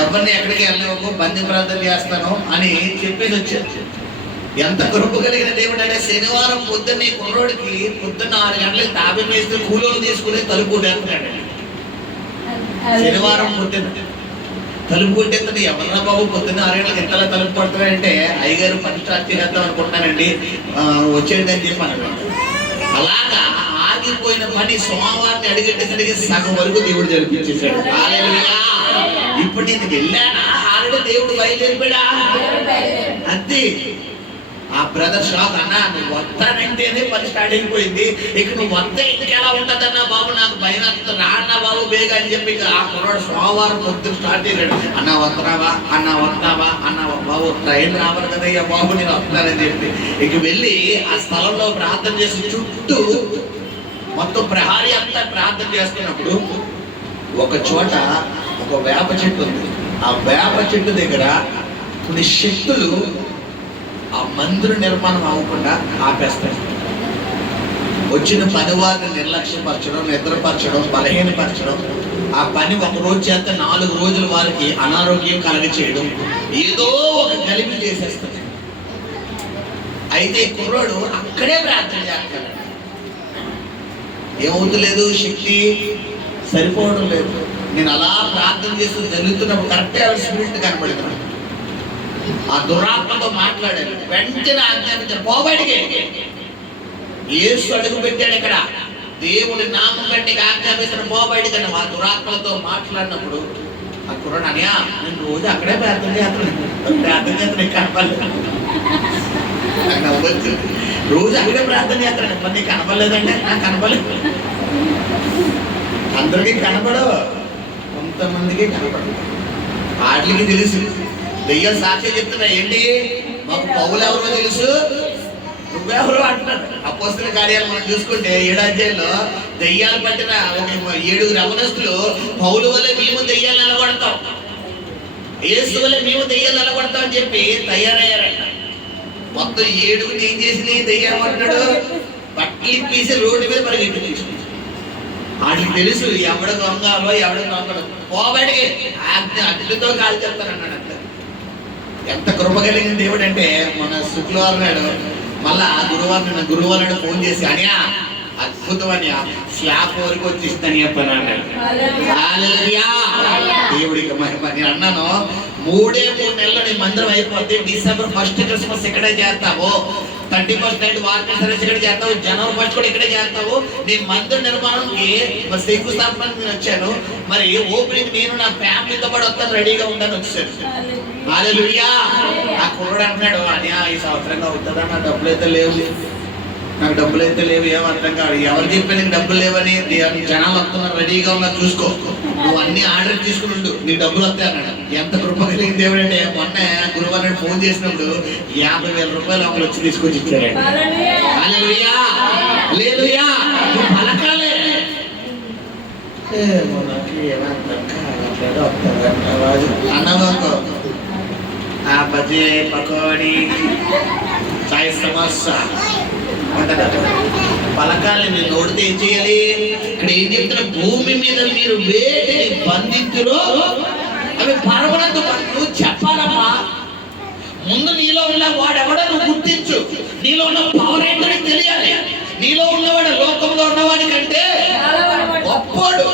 ఎవరిని ఎక్కడికి వెళ్ళలేవు, బంది ప్రార్థన చేస్తాను అని చెప్పేసి వచ్చాను. ఎంత కృప కలిగిన దేవుడు అంటే శనివారం పొద్దున్న కుర్రోడికి పొద్దున్న 6 గంటలకు తాబి వేస్తే కూలోలు తీసుకుని తలుపు కొట్టేస్తున్నాడు. శనివారం పొద్దున్న తలుపు కొట్టేస్తాడు. ఎవరన్నా బాబు పొద్దున్న 6 గంటలకు ఎంతలా తలుపు కొడతాడంటే అయ్యగారు పని స్టార్ట్ చేద్దాం అనుకుంటున్నానండి, వచ్చేయండి అని చెప్పి అన్నాడు. అలాగా ఆగిపోయిన పని సోమవారిని అడిగేటసరికి సగం వరకు దేవుడు జరిపించేశాడు. ఇప్పుడు నేను వెళ్ళానా, ఆల్రెడీ దేవుడు బయలుదేరిపోయా అంతే. ఆ బ్రదర్ షాక్, అన్నా నువ్వు వస్తానంటేనే పని స్టార్ట్ అయిపోయింది, ఇక నువ్వు వస్తే ఇంకెలా ఉంటదన్నా బాబు, నాకు భయం రాన్నా బాబు బేగా అని చెప్పి ఆ కుర్రాడు సోమవారం పొద్దున స్టార్ట్ చేశాడు. అన్నా వస్తున్నావా, అన్నా వస్తావా, అన్నా బాబు ట్రైన్ రావాలి కదయ్యా బాబు నేను వస్తానని చెప్పి ఇక వెళ్ళి ఆ స్థలంలో ప్రార్థన చేసి చుట్టూ మొత్తం ప్రహారీ అంతా ప్రార్థన చేస్తున్నప్పుడు ఒక చోట ఒక వేప చెట్టు ఉంది. ఆ వేప చెట్టు దగ్గర కొన్ని శక్తులు ఆ మందిర నిర్మాణం అవ్వకుండా ఆపేస్తాయి. వచ్చిన పని వారిని నిర్లక్ష్యపరచడం, నిద్రపరచడం, బలహీనపరచడం, ఆ పని ఒక రోజు చేత 4 రోజులు వారికి అనారోగ్యం కలగ చేయడం, ఏదో ఒక కలిపి చేసేస్తుంది. అయితే కుర్రోడు అక్కడే ప్రార్థన చేస్తాడు, ఏమవుతలేదు, శక్తి సరిపోవడం లేదు. నేను అలా ప్రార్థన చేస్తూ జరుగుతున్నప్పుడు కరెక్ట్గా స్పిరిట్ కనబడుతున్నాడు. ఆ దురాత్మతో మాట్లాడాడు, వెంటనే ఆజ్ఞాపించాడు, పోబడికి. యేసు అడుగు పెట్టాడు ఇక్కడ, దేవుడి నామం కంటే ఆజ్ఞాపిస్తాడు, పోబడికి. ఆ దురాత్మలతో మాట్లాడినప్పుడు ఆ కుర్రాడు అనియా నేను రోజు అక్కడే ప్రార్థన చేస్తాను కనపడలేదు. రోజు అక్కడే ప్రార్థన చేస్తాను, మరి నీకు కనపడలేదంటే నాకు కనపడలేదు. అందరికీ కనపడవు, కొంతమందికి కనపడదు. వాటికి తెలుసు. దెయ్యాలు సాక్షి చెప్తున్నా, ఏంటి మాకు పౌలు ఎవరో తెలుసు, నువ్వెవరో అంటున్నాడు. అపోస్తల కార్యాలు మనం చూసుకుంటే 7వ అధ్యాయంలో దెయ్యాలు పట్టిన ఒక 7 యవనస్తులు పౌలు వల్లే మేము దెయ్యాలు నిలబడతాం, యేసు వల్లే మేము దెయ్యాలు నిలబడతాం అని చెప్పి తయారయ్యారంట. మొత్తం 7 ఏం చేసి దెయ్యాలు అంటాడు, బట్టలు ఇప్పేసి రోడ్డు మీద పరిగెట్టి తీసుకుంటాడు. వాటికి తెలుసు ఎవడ దొంగలో ఎవడ దొంగలు, పోబడికి అడ్డుతో కాల్ చెప్తారన్నాడు. అంత ఎంత కృప కలిగిన దేవుడు అంటే మన శుక్రవారం నాడు మళ్ళా గురువారం నాడు ఫోన్ చేసి అనియా అద్భుతం అని స్లాబ్ వరకు వచ్చి ఇస్తాను చెప్పాను అన్నాడు. దేవుడికి మహిమ. నేను అన్నాను 3 నెలలు నీ మందిరం అయిపోతే డిసెంబర్ 1 క్రిస్మస్ ఇక్కడే చేస్తావు, 31 నైట్ వార్నింగ్ సర్వీస్ ఇక్కడ చేస్తావు, జనవరి 1 కూడా ఇక్కడే చేస్తావు. నీ మందిర నిర్మాణంకి శంకుస్థాపన నేను వచ్చాను, మరి ఓపెనింగ్ నేను నా ఫ్యామిలీతో పాటు వస్తాను, రెడీగా ఉంటాను వచ్చాను. హల్లెలూయా. ఆ కుర్రాడు అంటున్నాడు, అని ఈ సంవత్సరంగా అవుతుందా, నా డబ్బులు అయితే లేవు, నాకు డబ్బులు అయితే లేవు, ఏమర్థం కాదు. ఎవరు చెప్పి నీకు డబ్బులు లేవని, జనాలు వస్తున్నారు, రెడీగా ఉన్నారు, చూసుకో, నువ్వు అన్ని ఆర్డర్ తీసుకుని ఉండు, నీకు డబ్బులు వస్తాయి అన్నాడు. ఎంత కృప కలిగిన దేవుడు అంటే మొన్న గురువారం ఫోన్ చేసినప్పుడు 50,000 రూపాయలు ఒకరు వచ్చి తీసుకొచ్చి ఇచ్చాడు. హల్లెలూయా. హల్లెలూయా. పలకాలే అన్నదోకో ఆ బజ్జీ పకోడీ చాయ్ సమోసా పలకాలి. మీరు నోడితే ఏం చేయాలి? ఇక్కడ ఏం చెప్తున్నా, భూమి మీద మీరు వేటిని బంధితులో అవి పరమనందు నువ్వు చెప్పాలమ్మా. ముందు నీలో ఉన్న వాడెవడో నువ్వు గుర్తించు, నీలో ఉన్న పవర్ ఏంటో తెలియాలి. నీలో ఉన్నవాడు లోకంలో ఉన్నవాడి కంటే గొప్పోడు.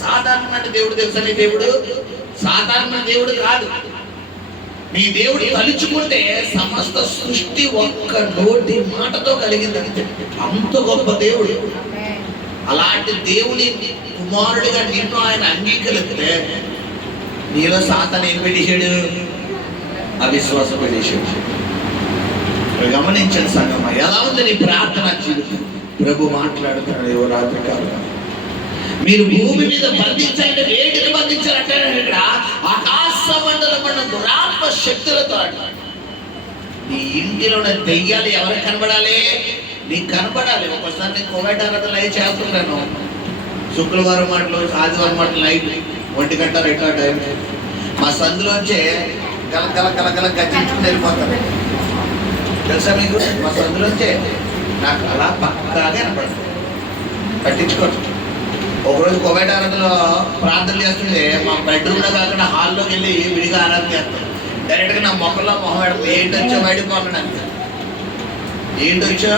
అసాధారణమైన దేవుడు తెలుసా నీ దేవుడు? సాధారణమైన దేవుడు కాదు. నీ దేవుడు తలుచుకుంటే సమస్త సృష్టి ఒక్క నోటి మాటతో కలిగిందంటే అంత గొప్ప దేవుడు. అలాంటి దేవుని కుమారుడిగా నిన్ను ఆయన అంగీకరిస్తే నీలో సాతాను ఏం పెట్టేశాడు? అవిశ్వాసం పెట్టేశాడు. గమనించండి సంగమ, ఎలా ఉంది నీ ప్రార్థన జీవితం? ప్రభు మాట్లాడుతున్నాడు ఏవో రాత్రి కాలం. మీరు భూమి మీద బంధించాలంటే వేటిని బంధించాలంటే ఇక్కడ ఆకాశ మండలమైన దురాత్మ శక్తులతో అంటాడు. నీ ఇంటిలో దెయ్యాలు ఎవరికి కనబడాలి? నీకు కనబడాలి. ఒకసారి నేను కోవిడ్ ఆరాధనలు అవి చేస్తున్నాను. శుక్రవారం మాటలు, ఆదివారం మాటలు నైట్ 1 గంట 2 టైం మా సందులోంచే గల గచ్చించుకుని వెళ్ళిపోతాను. తెలుసా మీకు? మా సందులోంచే నాకు అలా పక్కాగా కనపడుతుంది. పట్టించుకోండి. ఒకరోజు కోవిడ్ ఆరాధనలో ప్రార్థన చేస్తుంటే మా బెడ్రూమ్లో కాకుండా హాల్లోకి వెళ్ళి విడిగా ఆరాధన చేస్తాను. డైరెక్ట్గా నా మొక్కల్లో మొహం పెడతాను. ఏంటొచ్చో బయటకు పోతున్నాను. ఏంటొచ్చో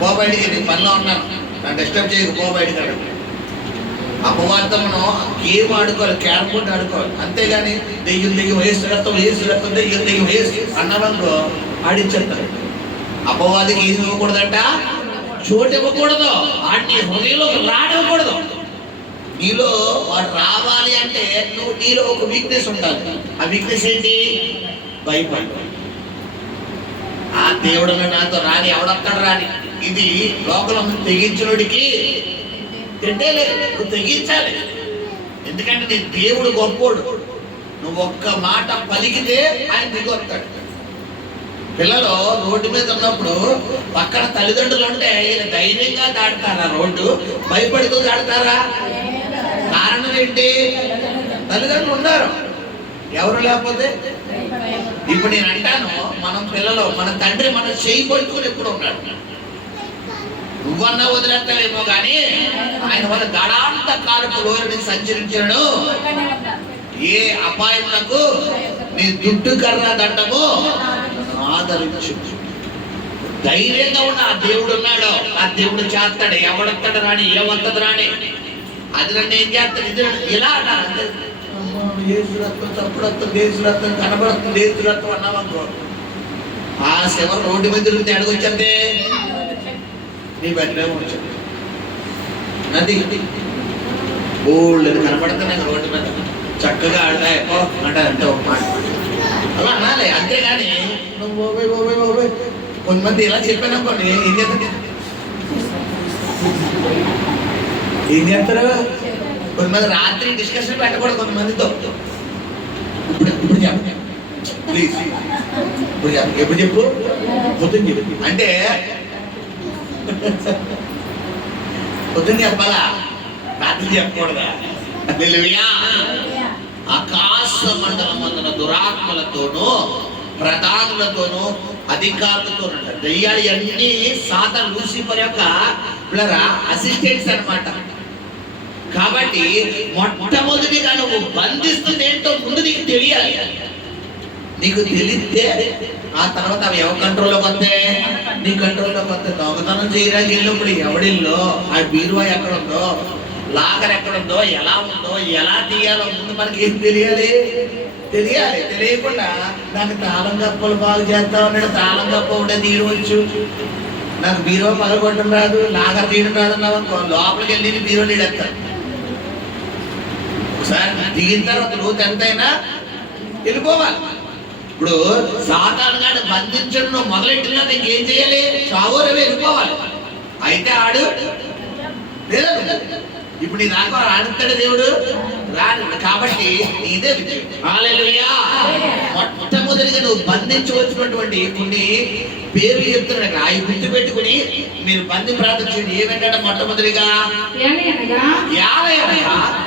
పో బయటికి, నేను పనిలో ఉన్నాను, నన్ను డిస్టర్బ్ చేయకు, పో బయటికి అడుగు. అపవార్త మనం గేమ్ ఆడుకోవాలి, క్యారం బోర్డ్ ఆడుకోవాలి. అంతేగాని దెయ్యం వేసు రక్తం దెయ్యం వేసు అన్నామనుకో ఆడించేస్తారు. అపవాదికి ఏది ఇవ్వకూడదంట, చోటు ఇవ్వకూడదు, ఆడిని హృదయంలో రానివ్వకూడదు. నీలో వాడు రావాలి అంటే నువ్వు నీలో ఒక వీక్నెస్ ఉండాలి. ఆ వీక్నెస్ ఏంటి? భయపడు. ఆ దేవుడు నాతో రాని, ఎవడొక్కడ రాని. ఇది లోకం తెగించినోడికి తింటేలేదు, నువ్వు తెగించాలి. ఎందుకంటే నీ దేవుడు గొప్పోడు. నువ్వు ఒక్క మాట పలికితే ఆయన దిగొస్తాడు. పిల్లలు రోడ్డు మీద ఉన్నప్పుడు పక్కన తల్లిదండ్రులు ఉంటే ఈయన ధైర్యంగా దాటుతారా రోడ్డు? భయపడుతూ దాటుతారా? కారణం ఏంటి? తల్లిదండ్రులు ఉన్నారు. ఎవరు లేకపోతే ఇప్పుడు నేను అంటాను, మనం పిల్లలు, మన తండ్రి మన చేయి పట్టుకుని ఎప్పుడు ఉన్నాడు. నువ్వన్నా వదిలేస్తావేమో కానీ ఆయన వాళ్ళ గడాంత కాలపు లోయని సంచరించను. ఏ అపాయములకు నీ దుడ్డు కర్ర దండము ఆదరించు. ధైర్యంగా ఉన్న ఆ దేవుడు ఉన్నాడు. ఆ దేవుడు చేస్తాడు. ఎవడొస్తాడు రాని, ఏమొత్తది రాని. అది నన్ను ఏం చేస్తాడు? ఇది ఇలా అన్నారు. ఏసురత్వం, చప్పుడత్వం, దేశరత్వం, కనబడత్వం, దేశరత్వం అన్నామనుకో, ఆ శివ రోడ్డు మీద తిరుగుతే అడుగొచ్చంతే నీ బెడ్లో వచ్చాడు. నది బోల్డ్ కనపడుతున్నాయి రోడ్డు మీద, చక్కగా ఆడతాయి అంటారు. అంతే ఒక మాట అలా అనాలి. అంతేగాని నువ్వు ఓబే కొంతమంది ఇలా చెప్పాననుకోండి, ఏం చేస్తారు? కొంతమంది రాత్రి డిస్కషన్ పెట్టకూడదు కొంతమందితో. ఇప్పుడు చెప్పు ప్లీజ్, ఎప్పుడు చెప్పు, పొద్దున్న చెప్పు అంటే పొద్దున్న చెప్పాలా, రాత్రి చెప్పకూడదా? ఆకాశ మండలమందున దురాత్మలతోనూ ప్రధానులతోనూ అధికారులతో దెయ్యాలు అన్ని సాతాను లూసిఫర్ యొక్క అసిస్టెంట్స్ అన్నమాట. కాబట్టి మొట్టమొదటిగా నువ్వు బంధిస్తుంది ఏంటో ముందు నీకు తెలియాలి. నీకు తెలిస్తే ఆ తర్వాత అవి ఎవరి కంట్రోల్లోకి వస్తాయి? నీ కంట్రోల్లోకి వస్తాయి. దొంగతనం చేయడానికి వెళ్ళినప్పుడు ఎవడిల్లో ఆ బీరువా ఎక్కడ ఉందో, లాకర్ ఎక్కడ ఉందో, ఎలా ఉందో, ఎలా తీయాలో ముందు మనకి ఏం తెలియాలి? తెలియకుండా నాకు తాళం కప్పలు బాగు చేస్తా ఉన్నాడు, తాళం కప్ప ఉంటే తీయవచ్చు, నాకు బీరువా పగలగొట్టడం రాదు, లాకర్ తీయడం రాదు అన్నావు అనుకో, లోపలికి వెళ్ళి బీరువా నీడెత్తాను. ఒకసారి దిగిన తర్వాత లోతు ఎంతైనా వెళ్ళిపోవాలి. ఇప్పుడు సాతాను గాని బంధించడం మొదలెట్టినా నీకు ఏం చేయాలి? చావోరవి వెళ్ళిపోవాలి. అయితే ఆడు లేదు. ఇప్పుడు నీ దాకా ఆడుతాడు దేవుడు రాడు. కాబట్టి ఇదే విజయం. హల్లెలూయా. మొట్టమొదటిగా నువ్వు బంధించవలసినటువంటి కొన్ని పేర్లు చెప్తున్నాడు. అవి గుర్తు పెట్టుకుని మీరు బంధి ప్రార్థన చేయండి. ఏమంటాడు? మొట్టమొదటిగా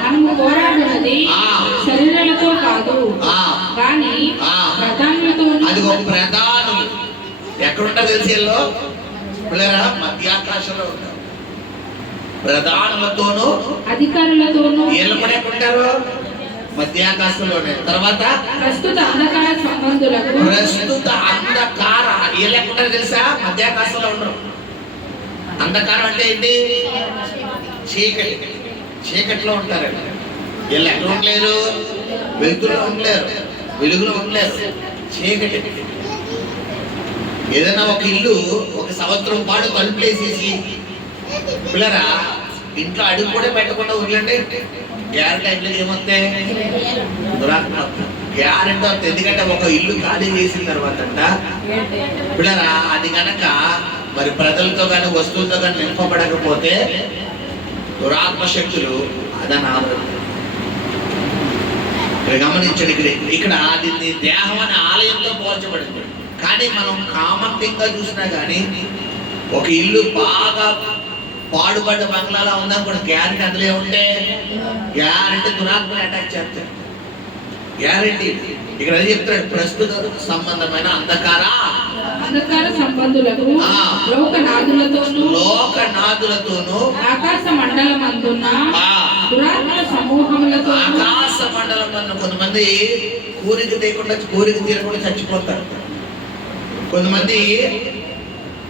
మనము పోరాడుతున్నది శరీరాలతో కాదు కానీ ప్రధానులతో. అది ఒక ప్రధానం. ఎక్కడుంటారు తెలిసి పిల్లరా? మధ్యాకాశంలో ఉంటారు. ప్రధానులతోనూ అధికారులతోనూ. వీళ్ళు కూడా ఎక్కడుంటారు? మధ్యాకాశంలోనే. తర్వాత ప్రస్తుత అంధకార సంబంధులకు. ప్రస్తుత అంధకార వీళ్ళు ఎక్కడుంటారు తెలుసా? మధ్యాకాశంలో ఉండరు. అంధకారం అంటే ఏంటి? చీకటి. చీకట్లో ఉంటారు. వీళ్ళు ఎక్కడ ఉండలేరు? వెలుగులో ఉండలేరు, వెలుగులో ఉండలేరు, చీకటి. ఏదైనా ఒక ఇల్లు ఒక సంవత్సరం పాటు తలుపులేసేసి పిల్లరా ఇంట్లో అడుగు కూడా పెట్టకుండా వదిలండి, గ్యారెంటీ ఇంట్లో ఏమొస్తాయి? దురాత్మ గ్యారెంటీ వస్తుంది. ఎందుకంటే ఒక ఇల్లు ఖాళీ చేసిన తర్వాత పిల్లరా అది కనుక మరి ప్రజలతో కానీ వస్తువులతో కానీ నింపబడకపోతే దురాత్మ శక్తులు అదని ఆదరణ. గమనించండి, ఇక్కడ దీన్ని దేహం అనే ఆలయంతో పోల్చబడింది. కానీ మనం కామక్యంగా చూసినా కానీ ఒక ఇల్లు బాగా పాడుపడ్డ బంగ్లాలా ఉందనుకోండి, గ్యారెంటీ అందులో ఉంటే గ్యారెంటీ దురాత్మని అటాక్ చేస్తాయి. గ్యారెంటీ. ఇక్కడ అది చెప్తాడు, ప్రస్తుత సంబంధమైన అంధకార సంబంధులకు లోకనాథులతోనూ ఆకాశ మండలమందున్న దురాత్మల సమూహములతో ఆకాశ మండలం అన్న కొంతమంది కోరిక తీరకుండా చచ్చిపోతారు. కొంతమంది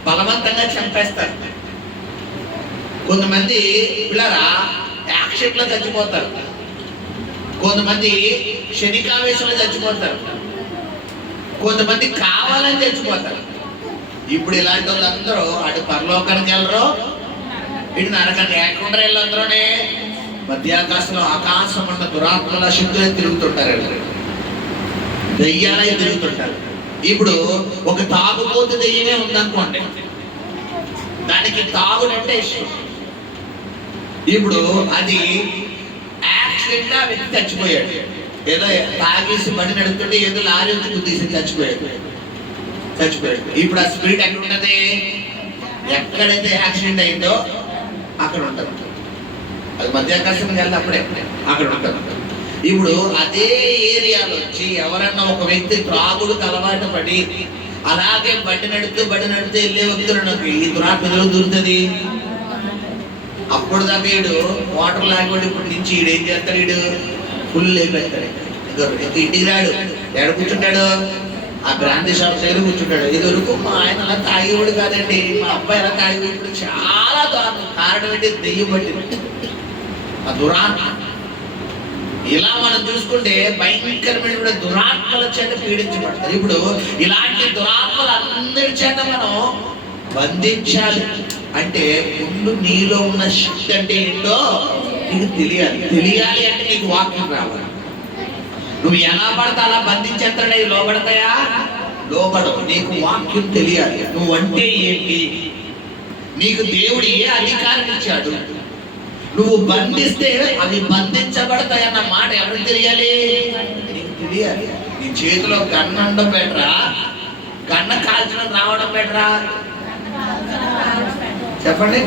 బలవంతంగా చంపేస్తారు. కొంతమంది పిల్లరా యాక్సిడెంట్ లో చచ్చిపోతారు. కొంతమంది క్షణికావేశంలో చచ్చిపోతారు. కొంతమంది కావాలని చచ్చిపోతారు. ఇప్పుడు ఇలాంటి వాళ్ళందరూ అటు పరలోకానికి వెళ్ళరు, ఇటు నరకానికి లేకుండా వీళ్ళందరూనే మధ్యాకాశంలో ఆకాశం ఉన్న దురాత్మల శక్తులే తిరుగుతుంటారు, దెయ్యాలే తిరుగుతుంటారు. ఇప్పుడు ఒక తాగుబోతు దెయ్యమే ఉందనుకోండి, దానికి తాగుడంటే ఇష్టం. ఇప్పుడు అది యాక్సిడెంట్ గా వ్యక్తి చచ్చిపోయాడు. ఏదో తాగేసి బండి నడుపుతుంటే ఏదో లారీ వచ్చి గుద్దీసి చచ్చిపోయాడు. ఇప్పుడు ఆ స్పిరిట్ ఎక్కడ ఉంటది? ఎక్కడైతే యాక్సిడెంట్ అయిందో అక్కడ ఉంటుంది. అది మధ్యాకాశం వెళ్ళి అప్పుడే అక్కడ ఉంటుంది. ఇప్పుడు అదే ఏరియాలో వచ్చి ఎవరన్నా ఒక వ్యక్తి త్రాగుడుకు అలవాటు పడి అలాగే బండి నడుపుతూ వెళ్ళే వ్యక్తులు ఈ దురాత్మలో దూరుతుంది. అప్పుడు దాకా వీడు వాటర్ లేకపోతే ఇప్పుడు నుంచి వీడు ఏం చేస్తాడు? వీడు ఫుల్ అయిపోతాడు. ఇంటికి రాడు, ఎక్కడ కూర్చుంటాడు? ఆ బ్రాండీ షాప్ దగ్గర కూర్చుంటాడు. ఇది వరకు మా ఆయన అలా తాగేవాడు కాదండి, మా అబ్బాయి ఎలా తాగేవాడు. ఇప్పుడు చాలా దారుణం. కారణం ఏంటి? దెయ్యం పట్టింది, ఆ దురాత్మ. ఇలా మనం చూసుకుంటే భయంకరమైన దురాత్మల చేత పీడించబడతారు. ఇప్పుడు ఇలాంటి దురాత్మలు అందరి చేత మనం బంధించాలి అంటే ముందు నీలో ఉన్న శక్తి అంటే ఏంటో నీకు తెలియాలి అంటే నీకు వాక్యం రావాలి. నువ్వు ఎలా పడతా అలా బంధించేస్తాడే లోబడతాయా? లోబడవు. నీకు వాక్యం తెలియాలి. నువ్వు అంటే ఏంటి, నీకు దేవుడు ఏ అధికారం ఇచ్చాడు, నువ్వు బంధిస్తే అవి బంధించబడతాయన్న మాట ఎవరికి తెలియాలి? నీకు తెలియాలి. నీ చేతిలో గన్న ఉండడం బెటరా, గన్న కాల్చడం రావడం బెటరా? చెప్పండి.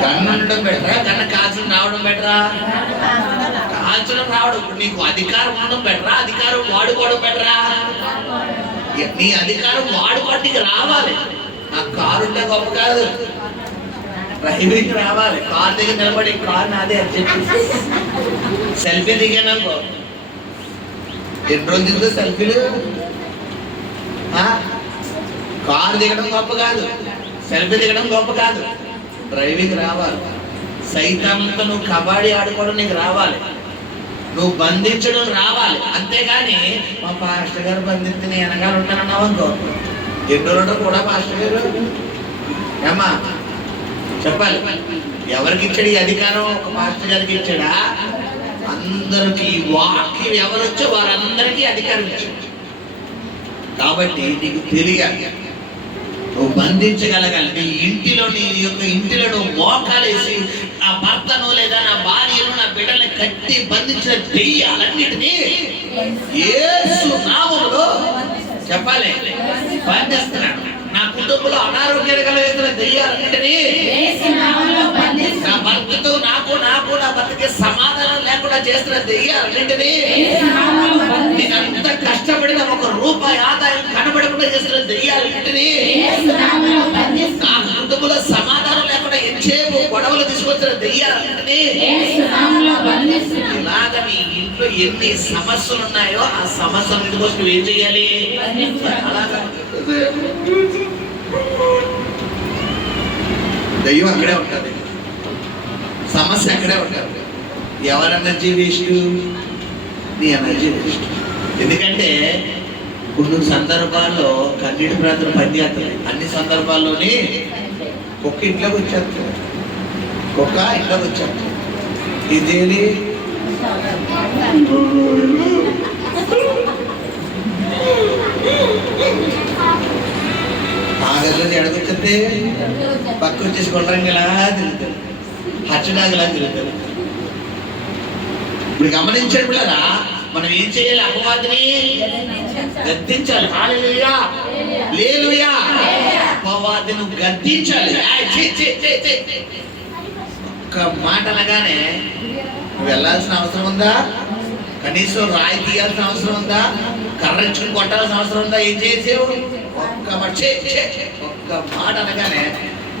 గన్న ఉండడం బెటరా, గన్న కాల్చడం రావడం బెటరా? కాల్చడం రావడం. ఇప్పుడు నీకు అధికారం ఉండడం బెటరా, అధికారం వాడుకోవడం బెటరా? నీ అధికారం వాడుకోవడం నీకు రావాలి. నాకు కారు ఉంటే గొప్ప కాదు, డ్రైవింగ్ రావాలి. కార్ దగ్గర నిలబడి కార్ నాదే అని చెప్పి సెల్ఫీ దిగాను. ఎన్ని రోజులు దిగుతా సెల్ఫీలు? కారు దిగడం గొప్ప కాదు, సెల్ఫీ దిగడం గొప్ప కాదు, డ్రైవింగ్ రావాలి. సైతాన్లతో నువ్వు కబడ్డీ ఆడుకోవడం నీకు రావాలి, నువ్వు బంధించడం రావాలి. అంతేగాని మా పాస్టర్ గారు బంధించి నేను వెనకాల ఉంటానన్నావు అనుకో, ఎన్ని రోజులు కూడా పాస్టర్ గారు ఏమ్మా చెప్పాలి. ఎవరికి ఇచ్చాడు ఈ అధికారం? ఒక మాస్టర్ గారికి ఇచ్చాడా? అందరికి వాక్యం ఎవరొచ్చో వారందరికీ అధికారం ఇచ్చాడు. కాబట్టి నీకు తెలియాలి, నువ్వు బంధించగలగాలి. నీ ఇంటిలో, నీ యొక్క ఇంటిలో నువ్వు మోకాలేసి నా భర్తను లేదా నా భార్యను నా బిడ్డని కట్టి బంధించిన దెయ్యాలన్నిటినీ యేసు నామములో చెప్పాలి బంధిస్తున్నాడు. నా కుటుంబంలో అనారోగ్యాలు కలిగిస్తున్న దెయ్యాలన్నిటినీ నా భర్తతో నాకు నా భర్తకి సమాధానం లేకుండా చేస్తున్న దెయ్యాలన్నిటినీ, నేనంత కష్టపడిన ఒక రూపాయి ఆదాయం కనబడకుండా చేస్తున్న దెయ్యాలన్నిటినీ, నా కుటుంబంలో సమాధానం లేకుండా ఎంతసేపు గొడవలు తీసుకొచ్చిన దెయ్యాలన్నిటినీ, ఇలాగ నీ ఇంట్లో ఎన్ని సమస్యలు ఉన్నాయో ఆ సమస్యల కోసం నువ్వు ఏం చెయ్యాలి? అలాగా దెయ్యం అక్కడే ఉంటుంది. సమస్య అక్కడే ఉంటారు. ఎవరి ఎనర్జీ వేస్ట్? నీ ఎనర్జీ వేస్ట్. ఎందుకంటే కొన్ని సందర్భాల్లో కన్నీటి ప్రార్థన పనిచేస్తుంది, అన్ని సందర్భాల్లోనే కుక్క ఇంట్లోకి వచ్చేస్తుంది. కుక్క ఇంట్లోకి వచ్చేస్తుంది. ఇదేది ఆ గదిలో ఎడగొచ్చితే పక్క వచ్చేసి కొండరంగిలా తిరుగుతారు, హచ్చడాగలా తిరుగుతారు. ఇప్పుడు గమనించండి పిల్లరా, మనం ఏం చేయాలి? అపవాదిని గద్దించాలి. హల్లెలూయా, హల్లెలూయా. అపవాదిని గద్దించాలి. ఒక్క మాట అనగానే నువ్వు వెళ్ళాల్సిన అవసరం ఉందా? కనీసం రాయి తీయాల్సిన అవసరం ఉందా? కర్రెచ్చుకుని కొట్టాల్సిన అవసరం ఉందా? ఏం చేసేవు? ఒక్క మాట అనగానే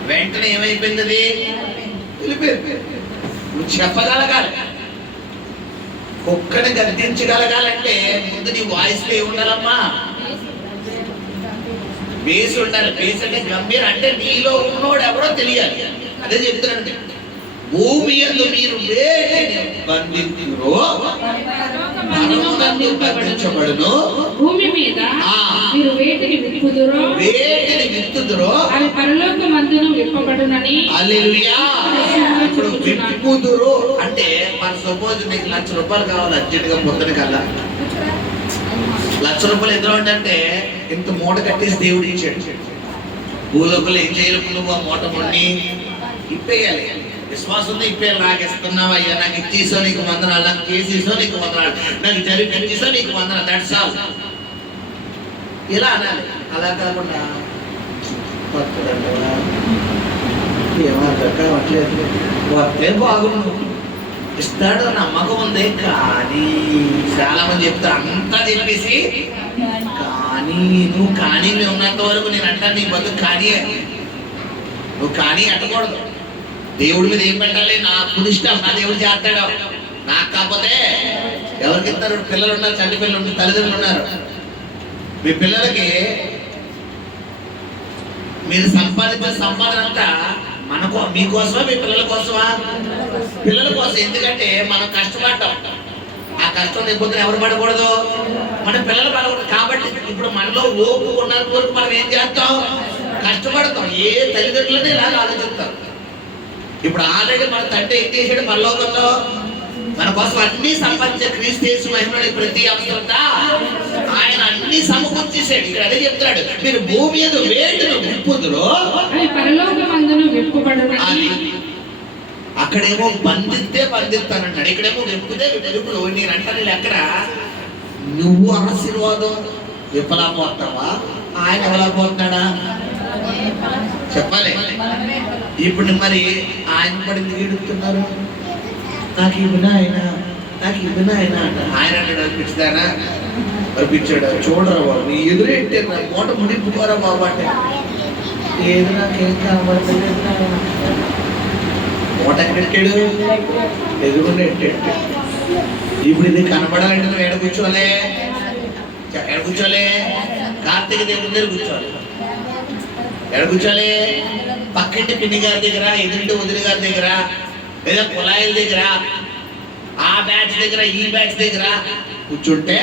వెంటనే ఏమైపోయింది? అది వెళ్ళిపోయింది. నువ్వు చెప్పగలగాలి. కుక్కని గద్దించగలగాలంటే ముందు నీ వాయిస్ లో ఏముండాలమ్మా? బేస్ ఉండాలి. బేస్ అంటే గంభీర, అంటే నీలో ఉన్నోడు ఎవరో తెలియాలి. అదే చెప్తున్నాను. భూమి యందు మీరు వేటిని బంధించురో పరలోకమందు బంధించబడును, భూమి మీద మీరు వేటిని విత్తుదురో అవి పరలోకమందును విప్పబడునని. హల్లెలూయా. ఇప్పుడు విప్పుదురు అంటే మన సపోజ్ నీకు ₹1,00,000 కావాలి అర్జెంట్ గా పొద్దున కల్లా. ₹1,00,000 ఎందులో అంటే ఇంత మూట కట్టేసి దేవుడు ఇచ్చాడు. భూలోకంలో ఏం చేయాలి? నువ్వు ఆ మూట మొండి ఇప్పేయాలి. విశ్వాసంతో ఇప్పేయాలి. నాకు ఇస్తున్నావా అయ్యా, నాకు ఇచ్చేసో నీకు వందనాలు, నాకు చేసేసో నీకు వందనాలు, నాకు జరిపించేసో నీకు వందనాలు, దట్స్ ఆల్. ఇలా అనాలి. అలా కాకుండా వస్తే బాగుండు, ఇస్తాడు నమ్మకం ఉంది, కానీ చాలా మంది చెప్తారు అంతా చెప్పేసి కానీ నువ్వు ఉన్నంత వరకు నేను అంటాను నీ బతుకు కానీ నువ్వు కానీ అంటకూడదు. దేవుడి మీద ఏం పెట్టాలి? నా పునిష్టం నా దేవుడు చేస్తాడు. నాకు కాకపోతే ఎవరికి ఇస్తారు? పిల్లలు ఉన్నారు, చంటి పిల్లలు ఉన్నారు, తల్లిదండ్రులు ఉన్నారు. మీ పిల్లలకి మీరు సంపాదించే సంపాదన అంతా మీకోసమా మీ పిల్లల కోసమా? పిల్లల కోసం. ఎందుకంటే మనం కష్టపడ్డాం, ఆ కష్టం లేకపోతే ఎవరు పడకూడదు? మన పిల్లలు పడకూడదు. కాబట్టి ఇప్పుడు మనలో ఓపు ఉన్నంత వరకు మనం ఏం చేస్తాం? కష్టపడతాం. ఏ తల్లిదండ్రులని ఇలా ఆలోచిస్తాం. ఇప్పుడు ఆల్రెడీ మన తండ్రి ఏం చేశాడు? పరలోకంలో మన కోసం అన్ని సంపాదించే క్రీస్తు యేసు మహిమలో ప్రతి అవసరంతా ఆయన అన్ని సమకూర్చేసాడు. ఇక్కడ అదే చెప్తున్నాడు, మీరు భూమి యందు వేటిని విప్పుదురో అవి పరలోకమందును విప్పబడునని. అక్కడేమో బంధిస్తానన్నాడు, ఇక్కడేమో విప్పుతే విప్పులు. నేను అంటాను ఎక్కడ నువ్వు ఆశీర్వాదం విప్పలేకపోతావా? ఆయన ఎవరైపోతున్నాడా చెప్పాలి. ఇప్పుడు మరి ఆయన పడింది ఏడుతున్నారు, నాకు ఇవ్వనా ఆయన, నాకు ఇవ్వనా ఆయన అంట. ఆయన అంటే అనిపించుదానా? అనిపించాడు. చూడరా బాబు, నీ ఎదురెట్టే నా మూట ముడిపుకోరా బాబు అంటే ఏది నాకేం కనబడలేదు. మూట ఎక్కడెట్టాడు? ఎదురుకుండా ఎట్టాడు. ఇప్పుడు ఇది కనబడాలంటే నువ్వు ఎడ కూర్చోలే? ఎడ కూర్చోలే? కార్తీక దేవుడి దగ్గర కూర్చోవాలి. ఎడ కూర్చోలే? పక్కింటి పిన్ని గారి దగ్గర, ఎదురింటి వదిలి గారి దగ్గర, లేదా కుళాయిల దగ్గర, ఆ బ్యాచ్ దగ్గర, ఈ బ్యాచ్ దగ్గర కూర్చుంటే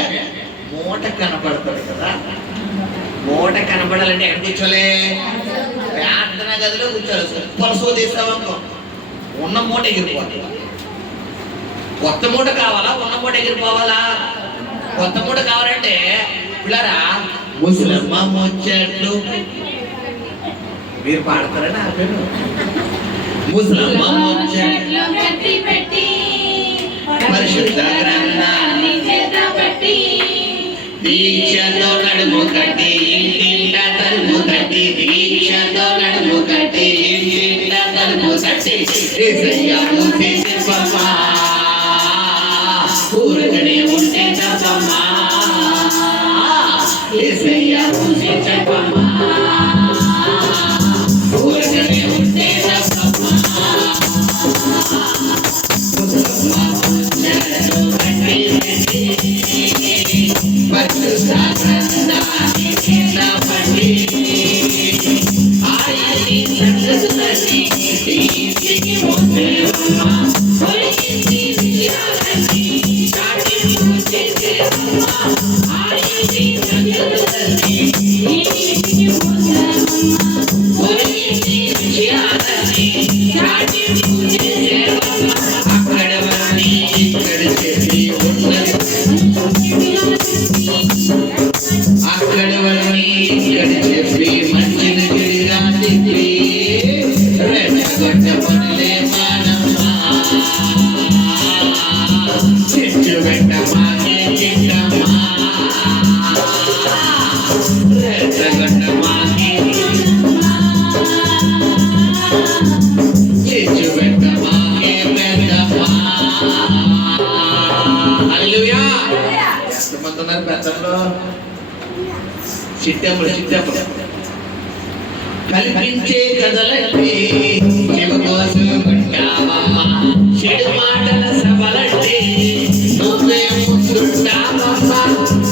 మూట కనపడుతుంది కదా. మూట కనపడాలంటే ఎక్కడ కూర్చోలే? ప్రార్థన గదిలో కూర్చోవాలి. సూపర్ షో తీసావనుకో ఉన్న మూట ఎగిరిపోతుంది. కొత్త మూట కావాలా? ఉన్న మూట ఎగిరిపోవాలా? కొత్త మూట కావాలంటే పిల్లరా ముసలమ్మ ముచ్చట్లు మీరు పాడతారని ఆపాను. ముసలమ్మ ముచ్చట్లు పరిశుద్ధ గ్రంథాన్ని చేతపట్టి దీక్షతో నడుము కట్టి ఇంటింట తలుపు కట్టి దీక్షతో నడుము కట్టి ఇంటింట తలుపు కట్టి యేసయ్యను చేసిపమ్మా ఊరుకనే ఉంటే తప్పమ్మా యేసయ్యను చేసిపమ్మా ఊరుకనే ఉంటే తప్పమ్మా పరిశుద్ధ గ్రంథాన్ని చేతపట్టి ఆయన్ని సంగతులన్నీ తీసి మోసేవమ్మా ఇక్కడ చెప్పి మంచిని చెడిగా తిప్పి రెచ్చగొట్ట పనులే మానమ్మా చెట్టు వెంట మాకే తిట్టమ్మా రెచ్చగొట్ట మాకే చెట్టు వెంట మాకే పెద్దమ్మా. హల్లెలూయా. ఎంతమంది ఉన్నారు పెద్దల్లో? చిట్టెమ్మలు కల్పించే కథలంటే చెడు కోసం ఉంటావమ్మా చెడు మాటల సభలంటే నువ్వే ముందుంటావమ్మా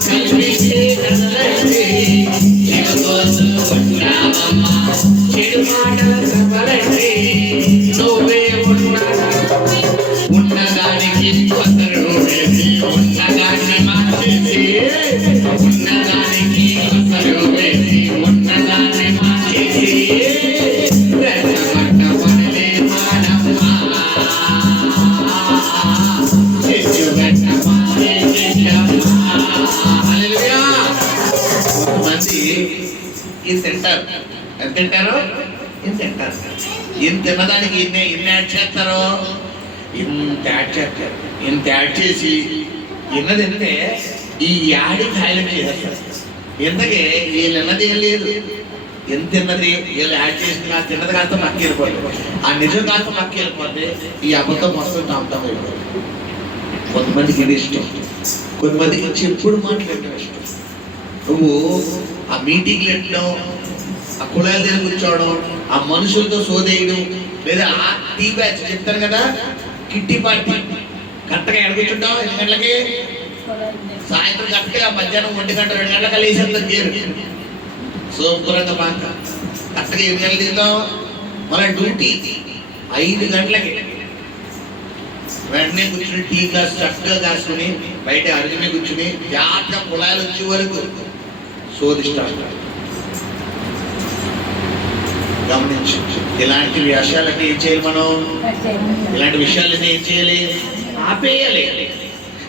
కల్పించే కథలంటే చెడు కోసం ఉంటావమ్మా చెడు మాటల సభలంటే నువ్వే ఉన్నదానికి కొసరు వేసి ఉన్నదాన్ని మార్చేసి ఉన్నదానికి కొసరు వేసి ఉన్నదాన్ని మార్చేసి రెచ్చగొట్ట పనులే మానమ్మా చెట్టుగట్ట మాకే చెట్టమ్మా. హల్లెలూయా. కొంతమంది ఇది తింటారు. ఎంత తింటారు? ఏం తింటారు? ఏం తిన్నదానికి ఇన్ని యాడ్ చేస్తారు, ఇంత యాడ్ చేసి ఎన్నదంటే ఈ యాడికి హైలైట్ చేస్తారు. ఎందుకే వీళ్ళు ఎన్నది ఏం లేదు, ఎంత తిన్నది వీళ్ళు యాడ్ చేసి కాస్త తిన్నది కాస్త పక్కకి వెళ్ళిపోతుంది, ఆ నిజం కాస్త పక్కకి వెళ్ళిపోతే ఈ అబద్ధం మొత్తం తాముతాం వెళ్ళిపోతుంది. కొంతమందికి ఇది ఇష్టం, కొంతమందికి చెప్పుడు మాట్లాడటం ఇష్టం. నువ్వు ఆ మీటింగ్లు పెట్టడం, ఆ కులాల దగ్గర కూర్చోవడం, ఆ మనుషులతో సోదేయడం, లేదా ఆ టీ బ్యాచ్ చెప్తారు కదా కిట్టి పార్టీ కరెక్ట్గా ఎడగొచ్చుంటాం 8 గంటలకి, సాయంత్రం కరెక్ట్గా మధ్యాహ్నం 1 గంట 2 గంటలకు కలిసేంత గేరు శుభ్రంగా పాక కరెక్ట్గా 8 గంటలు తింటాం. మళ్ళీ డ్యూటీ 5 గంటలకి వెంటనే కూర్చుని టీ గ్లాస్ చక్కగా కాసుకుని బయట అరుగు మీద కూర్చుని జాగ్రత్తగా కులాలు వచ్చే వరకు శోధిస్తాడు. గమనించు, ఇలాంటి విషయాలన్నీ ఏం చేయాలి మనం? ఇలాంటి విషయాలన్నీ ఏం చేయాలి? ఆపేయాలి.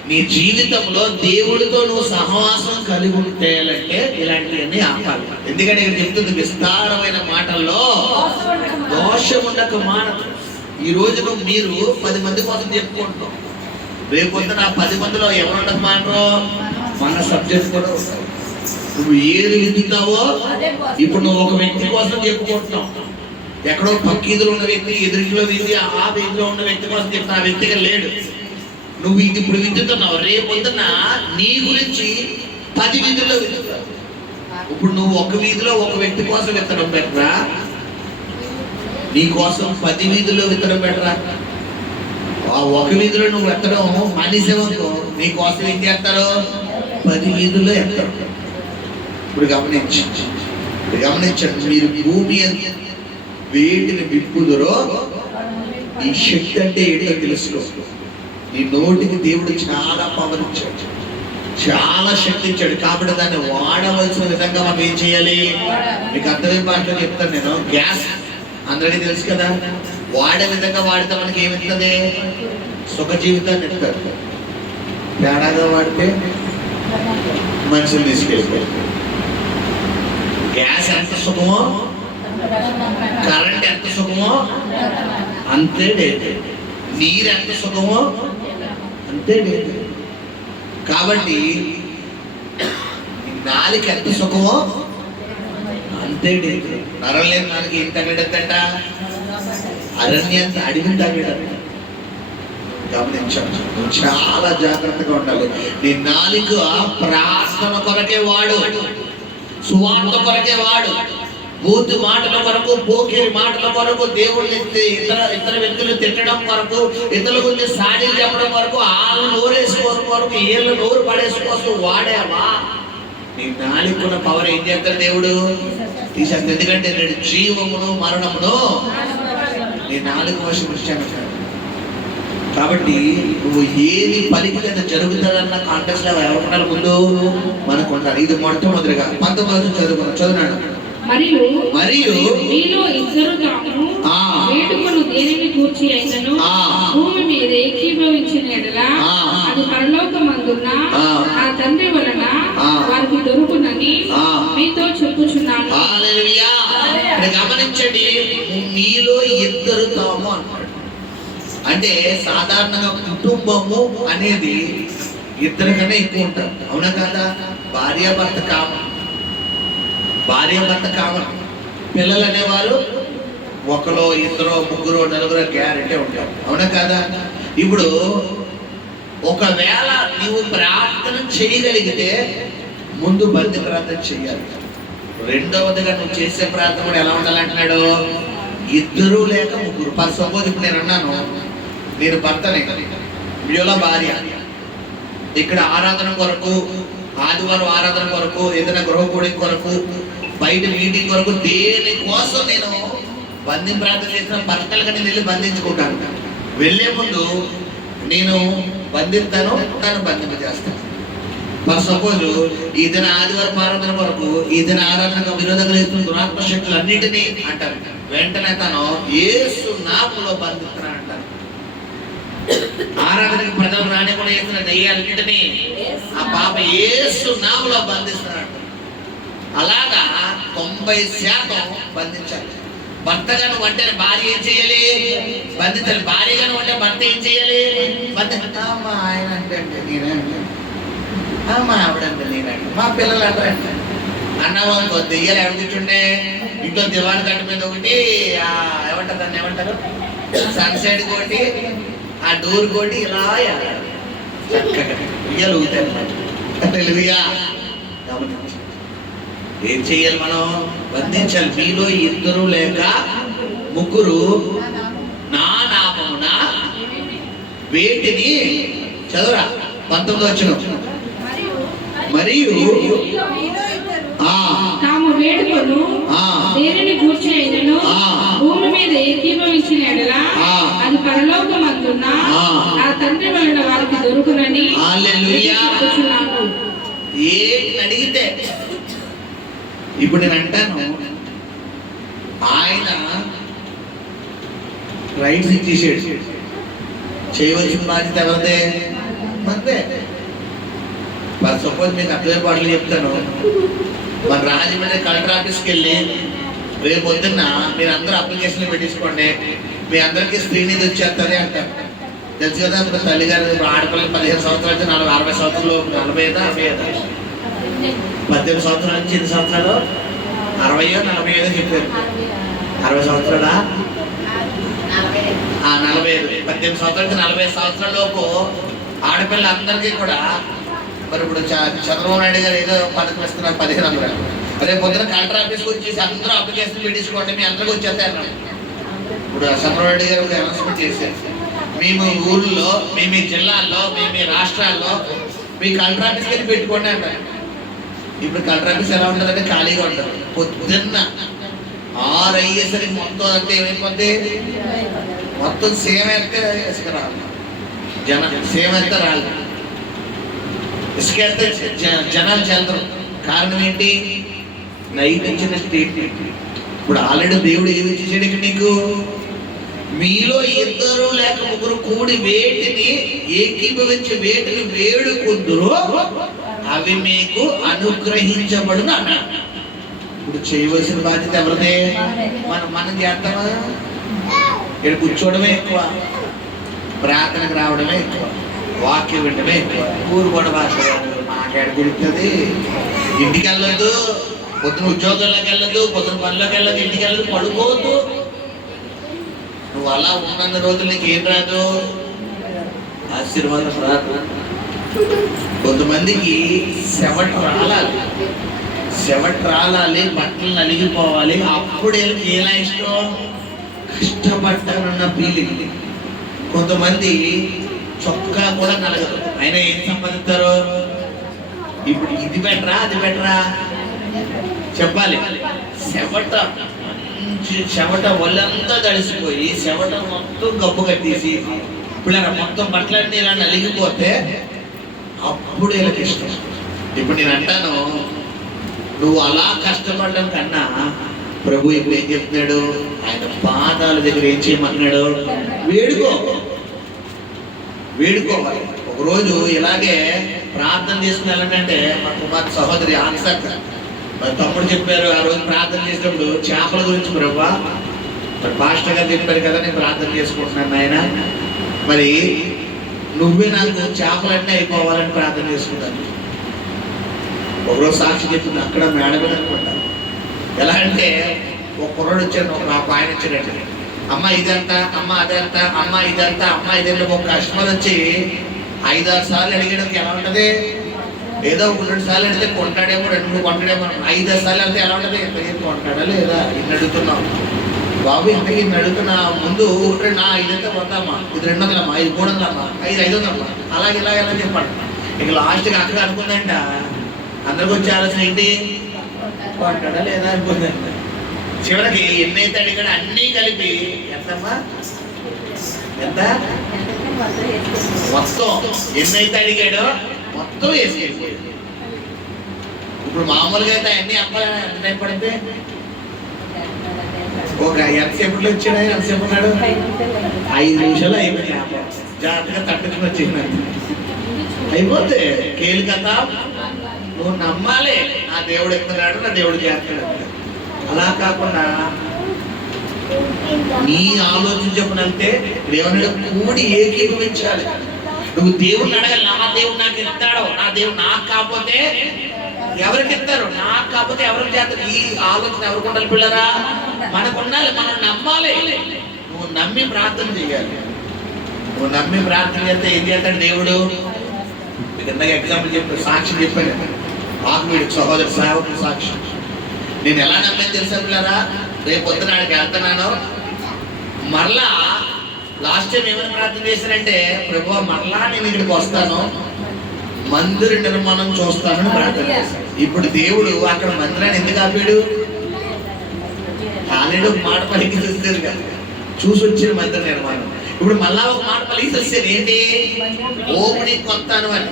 నీ జీవితంలో దేవుడితో నువ్వు సహవాసం కలిగి ఉంటేయాలంటే ఇలాంటివన్నీ ఆపాలి. ఎందుకంటే ఇక్కడ చెప్తుంది విస్తారమైన మాటల్లో దోషం ఉండక మానదు. ఈ రోజున మీరు 10 మంది కోసం చెప్పుకుంటాం, రేపొద్దున 10 మందిలో ఎవరు ఉండక మానరు? మన సబ్జెక్ట్ కూడా ఉంటాయి. నువ్వు ఏది వింటున్నావో ఇప్పుడు నువ్వు ఒక వ్యక్తి కోసం చెప్పుకుంటున్నావు, ఎక్కడో పక్కీదులో ఉన్న వ్యక్తి, ఎదురులో వ్యక్తి, ఆ వీధిలో ఉన్న వ్యక్తి కోసం చెప్తున్నా, ఆ వ్యక్తిగా లేడు. నువ్వు ఇది ఇప్పుడు వింటున్నావు, రేపొద్దున నీ గురించి 10 వీధుల్లో వింటున్నావు. ఇప్పుడు నువ్వు ఒక వీధిలో ఒక వ్యక్తి కోసం విత్తడం పెట్టరా, నీ కోసం 10 వీధుల్లో విత్తడం పెట్టరా? ఆ ఒక వీధిలో నువ్వు ఎత్తడం మానేసేవనుకో, నీ కోసం ఏం చేస్తారు? 10 వీధుల్లో ఎత్తారు. ఇప్పుడు గమనించండి, మీరు భూమి వేటిని విప్పుదురో నీ శక్తి అంటే ఏంటో తెలుసుకో. నీ నోటికి దేవుడు చాలా పవర్ ఇచ్చాడు, చాలా శక్తి ఇచ్చాడు. కాబట్టి దాన్ని వాడవలసిన విధంగా మనం ఏం చేయాలి? మీకు అర్థమైన భాషలో చెప్తాను నేను. గ్యాస్ అందరికీ తెలుసు కదా, వాడే విధంగా వాడితే మనకి ఏమిస్తుంది? సుఖ జీవితాన్ని ఇస్తారు. తేడాగా వాడితే మనుషులు తీసుకెళ్ళిపోయారు. గ్యాస్ ఎంత సుఖమో, కరెంట్ ఎంత సుఖమో అంతే డేంజర్. నీరు ఎంత సుఖమో అంతే డేంజర్. కాబట్టి నాలుక ఎంత సుఖమో అంతే డేంజర్. నరం లేని నాలుగు ఏం తగ్గడంట? అరణ్యంత అడిగిన తగ్గడం. గమనించాలి, నువ్వు చాలా జాగ్రత్తగా ఉండాలి. నీ నాలుక ప్రార్థన కొరకే వాడు, సువార్త కొరకే వాడు, బూతు మాటల కొరకు, పోకిరి మాటల కొరకు, దేవుళ్ళని ఇతర వ్యక్తులు తిట్టడం కొరకు, ఇతరుల గురించి సాడీలు చెప్పడం కొరకు, వాళ్ళు నోరేసుకోవడం కొరకు, వీళ్ళు నోరు పడేసుకోవచ్చు వాడేవా? నీ నాలుగున్న పవర్ ఏం చేస్తాడు దేవుడు? తీసేస్తాడు. ఎందుకంటే నేను జీవమును మరణమును నీ నాలుగు వశపరిచాను. కాబట్టి నువ్వు ఏది పలికితే జరుగుతుందన్న కాంటెక్స్ట్ లో ఎవరున్నారు? ముందు మనకు ఉండాలి. ఇది మొట్టమొదటిగా 19 చదువుకున్నాడు. మరియు మీలో ఇద్దరు తాము వేడుకను దేనిని గూర్చి అయినను భూమి మీద ఏకీభవించిన యెడల అది పరలోకమందున్న ఆ తండ్రి వలన వారికి దొరుకునని మీతో ఇక్కడ గమనించండి, మీలో ఇద్దరు తాము అంటాడు. అంటే సాధారణంగా కుటుంబము అనేది ఇద్దరు కన్నా ఎక్కువ ఉంటారు, అవునా కదా? భార్యాభర్త కామన్, భార్యాభర్త కామన్. పిల్లలు అనేవారు ఒకరు, ఇద్దరు, ముగ్గురు, నలుగురు గ్యారెంటీ ఉంటారు, అవునా కదా? ఇప్పుడు ఒకవేళ నువ్వు ప్రార్థన చేయగలిగితే ముందు బంది ప్రార్థన చేయాలి. రెండవదిగా నువ్వు చేసే ప్రార్థన కూడా ఎలా ఉండాలంటున్నాడు? ఇద్దరు లేక ముగ్గురు. ఫర్ సపోజ్ ఇప్పుడు నేను అన్నాను, నేను భర్తనే, వీడియోలో భార్య, ఇక్కడ ఆరాధన కొరకు, ఆదివారం ఆరాధన కొరకు, ఏదైనా గృహ కూడిక కొరకు, బయట మీటింగ్ కొరకు, దేని కోసం నేను బంధి ప్రార్థన చేసిన భర్తలుగా నేను వెళ్ళి బంధించుకుంటాను. వెళ్ళే ముందు నేను బంధిస్తాను, తను బంధింప చేస్తాను. ఫర్ సపోజ్ ఈ దిన ఆదివారం ఆరాధన కొరకు, ఈ దిన ఆరాధనకు విరోధంగా చేస్తున్న దురాత్మ శక్తులు అన్నిటినీ అంటారు. వెంటనే తను యేసు నామములో బంధిస్తున్నాను అంటారు. ఆరాధనకు ప్రజలు రానికుండా చేస్తున్న దెయ్యాలన్నిటినీ ఆ పాప యేసు నామములో బంధిస్తున్నాడు. అలాగా 90% బంధించాలి. భర్తగా నువ్వు అంటే భార్య ఏం చేయాలి? బంధించాలి. భార్యగా నువ్వు అంటే భర్త ఏం చేయాలి? మా ఆయన అంటే నేనే అంటే, మా ఆవిడంటే నేనంటే, మా పిల్లలు అంటే అన్నావు అనుకో, దెయ్యాలు ఎవరికింటుండే ఇంట్లో దివాన్ కట్ట మీద ఒకటి, ఏమంటారు దాన్ని, ఏమంటారు, సన్సైడ్ కోటి, ఆ డోర్ కోటి, ఇలా చక్కగా ఉయ్యాలు ఊగుతాయి. ఏం చెయ్యాలి మనం? బంధించాలి. మీలో ఇద్దరు లేక ముగ్గురు నా నామమున వేటిని, చదువురా 19 వచ్చిన, మరియు తాము వేడుకొను దేనిని గూర్చి అయినను భూమి మీద ఏకీభవించిన ఎడల అది పరలోకమందున్న నా తండ్రి వలన వారికి దొరుకునని చెప్పుచున్నాను. ఏంటి అడిగితే ఇప్పుడు నేను అంటాను, ఆయన రైట్స్ ఇచ్చేసాడు, చేయవలసిన బాధ్యత ఎవరిదే? మనదే. ఫర్ సపోజ్ మీకు అర్థమయ్యే పాటలు చెప్తాను. మన రాజమండ్రి కలెక్టర్ ఆఫీస్కి వెళ్ళి రేపు పొద్దున్న మీరు అందరూ అప్లికేషన్లు పెట్టించుకోండి, మీ అందరికీ స్క్రీన్ ఇది వచ్చేస్తుంది అంటారు. తెలుసు కదా, ఇప్పుడు తల్లిగారు ఆడపిల్లలు 15 సంవత్సరాల నుంచి 60 సంవత్సరాలు, 40 18 సంవత్సరాల నుంచి 8 సంవత్సరాలు, 60 45 చెప్పారు. 60 సంవత్సరాలా? 45. 18 సంవత్సరాల నుంచి 40 సంవత్సరాల లోపు ఆడపిల్లలందరికీ కూడా మరి ఇప్పుడు చంద్రబాబు నాయుడు గారు ఏదో పథకం ఇస్తున్నారు 1500. రేపు పొద్దున కలెక్టర్ ఆఫీస్కి వచ్చేసి అందరూ అప్లికేషన్ పెట్టించుకోండి, మీ అందరికీ వచ్చేస్తే అన్నాడు. ఇప్పుడు చంద్రబాబు నాయుడు గారు ఒక అనౌన్స్మెంట్ చేశారు, మేము ఊళ్ళో, మీ జిల్లాల్లో, మీ రాష్ట్రాల్లో మీ కలెక్టర్ ఆఫీస్కి వెళ్ళి పెట్టుకోండి అంటారు. ఇప్పుడు కలెక్టర్ ఆఫీస్ ఎలా ఉంటుందంటే ఖాళీగా ఉంటుంది. పొద్దున్న 6 అయ్యేసరికి మొత్తం అంటే ఏమైపోద్ది, మొత్తం సేమ్ అయితే ఇసుక రాదు, సేమ్ అయితే రాదు, ఇసుక అయితే జనాలు చెల్తారు. కారణం ఏంటి? నైట్ ఇచ్చిన స్టేట్మెంట్. ఇప్పుడు ఆల్రెడీ దేవుడు ఏమి ఇచ్చేసాడు ఇక్కడ నీకు? మీలో ఇద్దరు లేక ముగ్గురు కూడి వేటిని ఏకీభవించి వేటిని వేడుకుందురో అవి మీకు అనుగ్రహించబడును అన్నాడు. ఇప్పుడు చేయవలసిన బాధ్యత ఎవరిదే? మనం చేస్తామా? ఇక్కడ కూర్చోవడమే ఎక్కువ, ప్రార్థనకు రావడమే ఎక్కువ, వాక్యం వినడమే ఎక్కువ, ఊరు కూడా భాష మాట్లాడుకుంటుంది. ఇంటికి వెళ్ళదు, పొద్దున ఉద్యోగంలోకి వెళ్ళదు, పొద్దున పనిలోకి వెళ్ళదు, ఇంటికి వెళ్ళదు, పడుకోవద్దు. నువ్వు అలా ఉన్నంత రోజులు నీకు ఏం రాదు? ఆశీర్వాదం రాదు. కొంతమందికి చెమట రాలాలి, బట్టలు నలిగిపోవాలి, అప్పుడు ఎలా ఇష్టం? కష్టపడ్డానన్న ఫీలింగ్. కొంతమంది చొక్కా కూడా నలగదు, అయినా ఏం సంపాదిస్తారు? ఇప్పుడు ఇది బెటరా అది బెటరా చెప్పాలి. చెమట ఒళ్ళంతా తడిసిపోయి చెమట మొత్తం గబ్బు కట్టేసి ఇప్పుడు మొత్తం బట్టలన్నీ ఇలా నలిగిపోతే అప్పుడు వీళ్ళకి ఇష్టం. ఇప్పుడు నేను అంటాను, నువ్వు అలా కష్టపడడం కన్నా ప్రభు ఇప్పుడు ఏం చెప్తున్నాడు? ఆయన పాదాల దగ్గర ఏం చేయమంటున్నాడు? వేడుకోవాలి. ఒకరోజు ఇలాగే ప్రార్థన చేసుకుని వెళ్ళంటే మా కుమార్ సహోదరి ఆన్సర్ మరి తమ్ముడు చెప్పారు ఆ రోజు ప్రార్థన చేసినప్పుడు చేపల గురించి ప్రభా, మరి పాస్టర్ గారు చెప్పారు కదా నేను ప్రార్థన చేసుకుంటున్నాను ఆయన, మరి నువ్వే నాకు చేపలన్నీ అయిపోవాలని ప్రార్థన చేసుకుంటాను. ఒకరోజు సాక్షి చెప్పింది అక్కడ మేడమే అనుకుంటా. ఎలా అంటే ఒక కుర్రోడు వచ్చాడు, ఒక ఆయన వచ్చాడంటే అమ్మ ఇదంతా, అమ్మ అదంతా, అమ్మ ఇదంతా, అమ్మ ఇదంతా. ఒక కస్టమర్ వచ్చి 5-6 సార్లు అడిగడానికి ఎలా ఉంటుంది? ఏదో 1-2 సార్లు అడిగితే కొంటాడేమో, 2-3 కొంటాడేమో. 5-6 సార్లు అడిగితే ఎలా ఉంటుంది? ఏం కొంటాడా లేదా ఇన్ని అడుగుతున్నావు బాబు, ఇంతకీ ఇన్ని అడుగుతున్నా ముందు నా ఇదంతా కొంటామా, ఇది 200 ఇది 300 ఇది 500 అలాగే ఇలా ఎలా చెప్పాడు. ఇక లాస్ట్కి అక్కడ అనుకుందంట అందరికి వచ్చే ఆలోచన ఏంటి? కొంటాడా లేదా అనుకుందంట. చివరికి ఎన్నైతే అడిగాడు అన్నీ కలిపి ఎంతమ్మా, ఎంత మొత్తం ఎన్నైతే అడిగాడో మొత్తం వేసుకెళ్ళిపోయాడు. ఇప్పుడు మామూలుగా అయితే అన్ని అప్పాలని ఎంత టైం పడితే ఒక ఎంతసేపులో వచ్చాడు, ఎంతసేపు ఉన్నాడు? 5 నిమిషాలు అయిపోయింది. జాగ్రత్తగా తట్టుకుని వచ్చింది అయిపోతే కేలు కదా. నువ్వు నమ్మాలి నా దేవుడు ఎత్తున్నాడు, నా దేవుడు చేస్తాడు. అలా కాకుండా నీ ఆలోచన చెప్పనంటే దేవుని కూడి ఏకీభవించాలి. నువ్వు దేవుడిని అడగాలి, నా దేవుడు నాకు ఇస్తాడు, నా దేవుడు నాకు కాకపోతే ఎవరికి ఇస్తారు, నాకు కాకపోతే ఎవరికి చేస్తారు. ఈ ఆలోచన ఎవరికి ఉండాలి పిల్లరా? మనకు ఉండాలి. మనం నమ్మాలి. నువ్వు నమ్మి ప్రార్థన చేయాలి. నువ్వు నమ్మి ప్రార్థన చేస్తే ఏం చేస్తాడు దేవుడు? ఇందాక ఎగ్జాంపుల్ చెప్పాను, సాక్షి చెప్పాను. నాకు వీడు సహోదరు సేవకుడు సాక్షి. నేను ఎలా నమ్మని తెలుసా పిల్లరా? రేపు పొద్దున ఆడికి వెళ్తున్నాను, మరలా లాస్ట్ టైం ఏమైనా ప్రార్థన చేశానంటే ప్రభు మరలా నేను ఇక్కడికి వస్తాను, మందిర నిర్మాణం చూస్తానని ప్రార్థన చేశాను. ఇప్పుడు దేవుడు అక్కడ మందిరాన్ని ఎందుకు ఆపాడు? ఆల్రెడీ ఒక మాట పలికి చూస్తారు కదా, చూసి వచ్చిన మందిర నిర్మాణం. ఇప్పుడు మళ్ళా ఒక మాట పలికి వస్తారు ఏంటి? ఓపెనింగ్ కొత్తాను అని.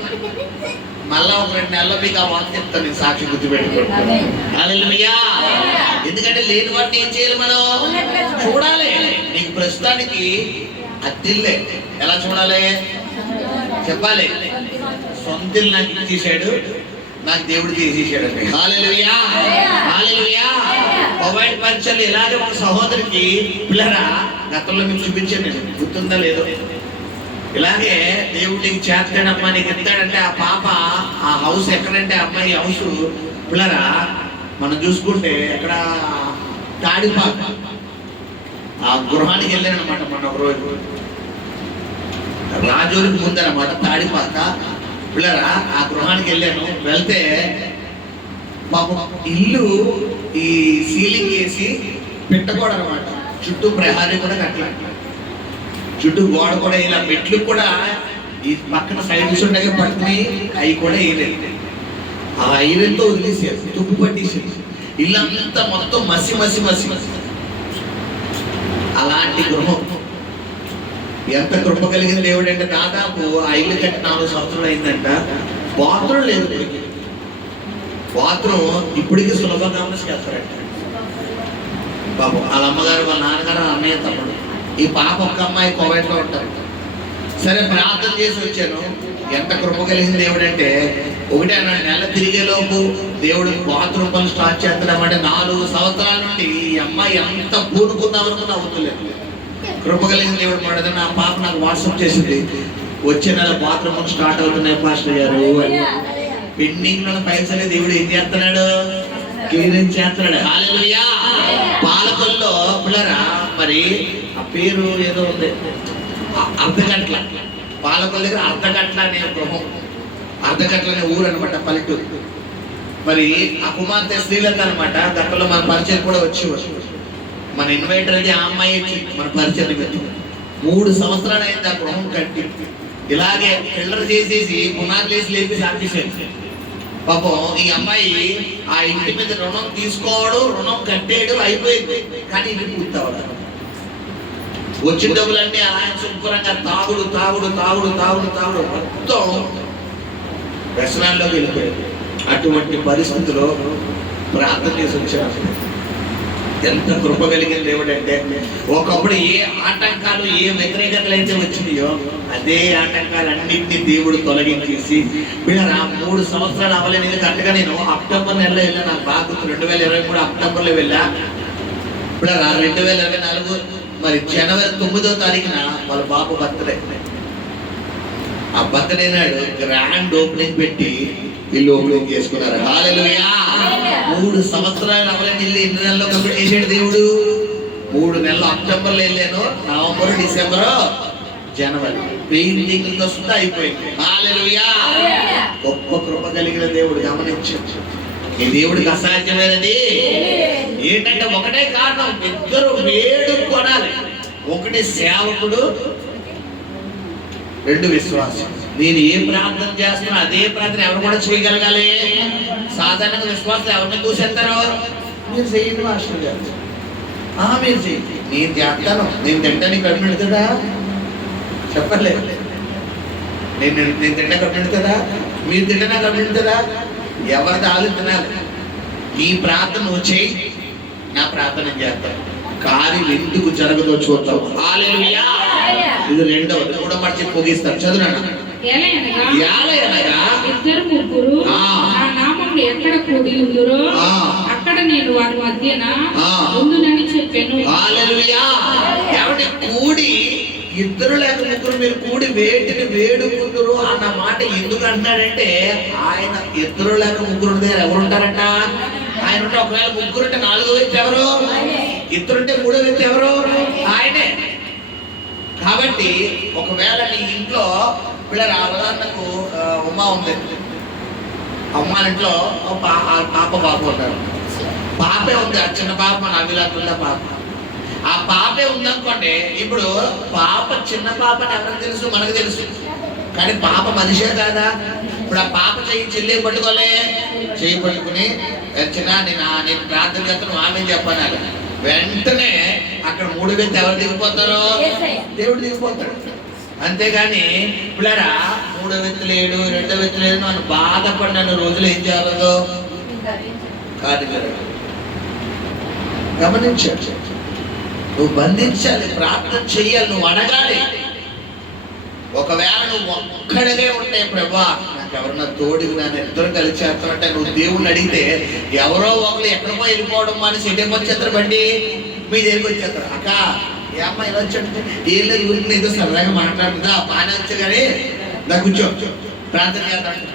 మళ్ళా ఒక 2 నెలల్లో మీకు ఆ వార్త చెప్తాను, నేను సాక్షి గుర్తుపెట్టుకోండి. హల్లెలూయా. ఎందుకంటే లేని వాటిని ఏం చేయాలి? మనం చూడాలి. నీకు ప్రస్తుతానికి అద్దిల్లే ఎలా చూడాలి చెప్పాలి. సొంతిల్లు నాకు ఇచ్చేసాడు, నాకు దేవుడు తీసేసాడు. హల్లెలూయా, హల్లెలూయా. మొబైల్ పంచాలు ఇలాగే ఒక సహోదరికి పిల్లరా గతంలో మీకు చూపించాను, నేను గుర్తుందా లేదో. ఇలాగే దేవుడు నీకు చేస్తాడమ్మా, నీకు ఇస్తాడంటే ఆ పాప ఆ హౌస్ ఎక్కడంటే అమ్మాయి హౌస్ పిల్లరా మనం చూసుకుంటే ఎక్కడ తాడిపాక ఆ గృహానికి వెళ్ళాను అనమాట. మొన్న ఒక రోజు రాజోరికి ముందనమాట తాడిపాక పిల్లరా ఆ గృహానికి వెళ్ళాను. వెళ్తే పాపం ఇల్లు ఈ సీలింగ్ వేసి పెట్టకూడదు అనమాట, చుట్టూ ప్రహారీ కూడా కట్టలేదు, చుట్టూ గోడ కూడా ఇలా మెట్లు కూడా ఈ పక్కన సైడ్స్ ఉండగా పట్టుకుని అవి కూడా వేయలేదు. ఆ ఐరన్తో వదిలేసారు, తుప్పు పట్టేసారు. ఇల్లంతా మొత్తం మసి మసి మసి మసి. అలాంటి గృహం ఎంత కృప కలిగిన దేవుడు అంటే దాదాపు ఆ ఇల్లు కట్టి 4 సంవత్సరాలు అయిందంట. బాత్రూమ్ లేదు, బాత్రూమ్ ఇప్పటికీ సులభంగా చేస్తారంట. బాబు వాళ్ళ అమ్మగారు వాళ్ళ నాన్నగారు అన్నయ్య తమ్ముడు, ఈ పాప ఒక్క అమ్మాయి కోవైట్లో ఉంటారు. సరే ప్రార్థన చేసి వచ్చాను. ఎంత కృప కలిగిన దేవుడు అంటే 1.5 నెల తిరిగేలోపు దేవుడు బాత్రూమ్ పనులు స్టార్ట్ చేస్తున్నామంటే 4 సంవత్సరాల నుండి ఈ అమ్మాయి ఎంత పూనుకుందామనుకుని అవుతలేదు. కృప కలిగిన దేవుడు మాట్లాడితే నా పాప నాకు వాట్సాప్ చేసింది, వచ్చే నెల బాత్రూమ్ పనులు స్టార్ట్ అవుతున్నాయి పాస్టర్ గారు అని. పెండింగ్ లో పైసలే దేవుడు ఏం చేస్తున్నాడు? క్లియరెన్స్ చేస్తున్నాడు. హల్లెలూయా. పాలకొల్లో పిల్లరా మరి ఆ పేరు ఏదో ఉంది, అర్ధగట్ల. పాలకొల్లు దగ్గర అర్ధగట్ల అనే గృహం, అర్ధగట్ల అనే ఊరు అనమాట, పల్లెటూరు. మరి ఆ కుమార్తె శ్రీలంక అనమాట. గతంలో మన పరిచయం కూడా వచ్చి మన ఇన్వైటర్ అది ఆ అమ్మాయి మన పరిచయం 3 సంవత్సరాలు అయింది ఆ గృహం కట్టి. ఇలాగే పిల్లలు చేసేసి పునాదులు వేసి లేపి ఆపేసేది. పాపం ఈ అమ్మాయి ఆ ఇంటి మీద రుణం తీసుకోవడం, రుణం కట్టేయడం అయిపోయింది, కానీ ఇల్లు పూర్తవడం. వచ్చిన డబ్బులన్నీ ఆయన శుభ్రంగా తాగుడు తాగుడు తాగుడు తాగుడు తాగుడు మొత్తం వ్యసనాల్లోకి వెళ్ళిపోయాడు. అటువంటి పరిస్థితిలో ప్రార్థన చేసి వచ్చాను. ఎంత కృప కలిగిన దేవుడు అంటే, ఒకప్పుడు ఏ ఆటంకాలు ఏ వ్యతిరేకతలు అయితే వచ్చినాయో అదే ఆటంకాలన్నింటినీ దేవుడు తొలగించేసి వీళ్ళ 3 సంవత్సరాలు అవ్వలేదు. కరెక్ట్గా నేను అక్టోబర్ నెలలో వెళ్ళా, నాకు బాగా గుర్తు, 2023 అక్టోబర్లో వెళ్ళా. ఇప్పుడు 2024 మరి జనవరి 9వ తారీఖున వాళ్ళ బాబు బర్త్డే. ఆ బర్త్డే నాడు గ్రాండ్ ఓపెనింగ్ పెట్టి ఇల్లు ఓపెనింగ్ చేసుకున్నారు. హల్లెలూయా. 3 సంవత్సరాలు అవ్వలేని ఇల్లు ఎన్ని నెలల్లో కంప్లీట్ చేసాడు దేవుడు? 3 నెలలు. అక్టోబర్లో వెళ్ళాను, నవంబర్, డిసెంబర్, జనవరి పెయింటింగ్లతో సుద్ధా అయిపోయింది. హల్లెలూయా. గొప్ప కృప కలిగిన దేవుడు. గమనించు, ఈ దేవుడికి అసాధ్యమైనది ఏంటంటే ఒకటే కారణం, ఇద్దరు వేడుకొనాలి. ఒకటి సేవకుడు, 2 విశ్వాసం. నేను ఏ ప్రార్థన చేస్తున్నా అదే ప్రార్థన ఎవరు కూడా చేయగలగాలి. సాధారణంగా విశ్వాసం ఎవరిని చూసేస్తారు? మీరు చేయండి మాస్టర్ గారు, మీరు చేయండి, నేను చేస్తాను, నేను తింటానికి కట్టుకుంటుందా చెప్పలేదు. నేను తింటా కట్టుకుంటుందా, మీరు తింటా కట్టుకుంటుందా? ఎవరిది ఆలు తినాలి. నీ ప్రార్థన నువ్వు చేయి, నా ప్రార్థన చేస్తాను. కార్యం ఎందుకు జరగదో చూద్దాం. హల్లెలూయా. ఇది 2వది కూడా మర్చి పొగిస్తారు. చదువునా. ఇద్దరు ముగ్గురు నా నామములో ఎక్కడ కూడి ఉందురో అక్కడ నేను వారి మధ్యన ఉందునని చెప్పాను. హల్లెలూయా. ఎవరి కూడి, ఇద్దరు లేక ముగ్గురు మీరు కూడి వేటిని వేడుకుందరు అన్న మాట ఎందుకు అంటాడంటే, ఆయన ఇద్దరు లేక ముగ్గురు దగ్గర ఎవరు ఉంటారంట? ఆయన ఉంటే, ఒకవేళ ముగ్గురుంటే 4వ వ్యక్తి ఎవరు? ఇద్దరుంటే 3వ వ్యక్తి ఎవరు? ఆయనే. కాబట్టి ఒకవేళ నీ ఇంట్లో పిల్లలు, ఉదాహరణకు ఉమ్మ ఉంది, అమ్మ ఇంట్లో పాప బాబు ఉంటారు. పాపే ఉంది, ఆ చిన్న పాప, మన అభిలాష పాప. ఆ పాపే ఉందనుకోండి. ఇప్పుడు పాప చిన్న పాప అని ఎవరికి తెలుసు? మనకు తెలుసు. కానీ పాప మనిషే కాదా? ఇప్పుడు ఆ పాప చెల్లి పట్టుకోలే, చెయ్యి పట్టుకుని చిన్న నేను ప్రార్థన చేస్తాను ఆమె చెప్పాలి. వెంటనే అక్కడ 3 వ్యక్తి ఎవరు దిగిపోతారో? దేవుడు దిగిపోతాడు. అంతేగాని పిల్లరా 3వ వ్యక్తి లేడు, 2వ వ్యక్తి లేడు అని బాధపడిన రోజులు ఏం చేయాలో కాదు కదా. గమనించాలి, నువ్వు బంధించాలి, ప్రార్థన చెయ్యాలి, నువ్వు అడగాలి. ఒకవేళ నువ్వు ఒక్కడనే ఉంటే, ప్రభా నాకు ఎవరన్నా తోడుకు నన్ను ఇద్దరు కలిసి చేస్తానంటే, నువ్వు దేవుణ్ణి అడిగితే ఎవరో ఒకరు ఎక్కడికో వెళ్ళిపోవడం అని సిటీకి వచ్చేస్తారు. బండి మీ దగ్గరికి వచ్చేస్తారు. అక్క ఏ అమ్మాయి ఇలా వచ్చాడు, ఏం లేదు ఊరికి నీతో సరదాగా మాట్లాడుతుందా, బాగానే వచ్చా కానీ నాకు కూర్చో ప్రార్థన చేస్తాను.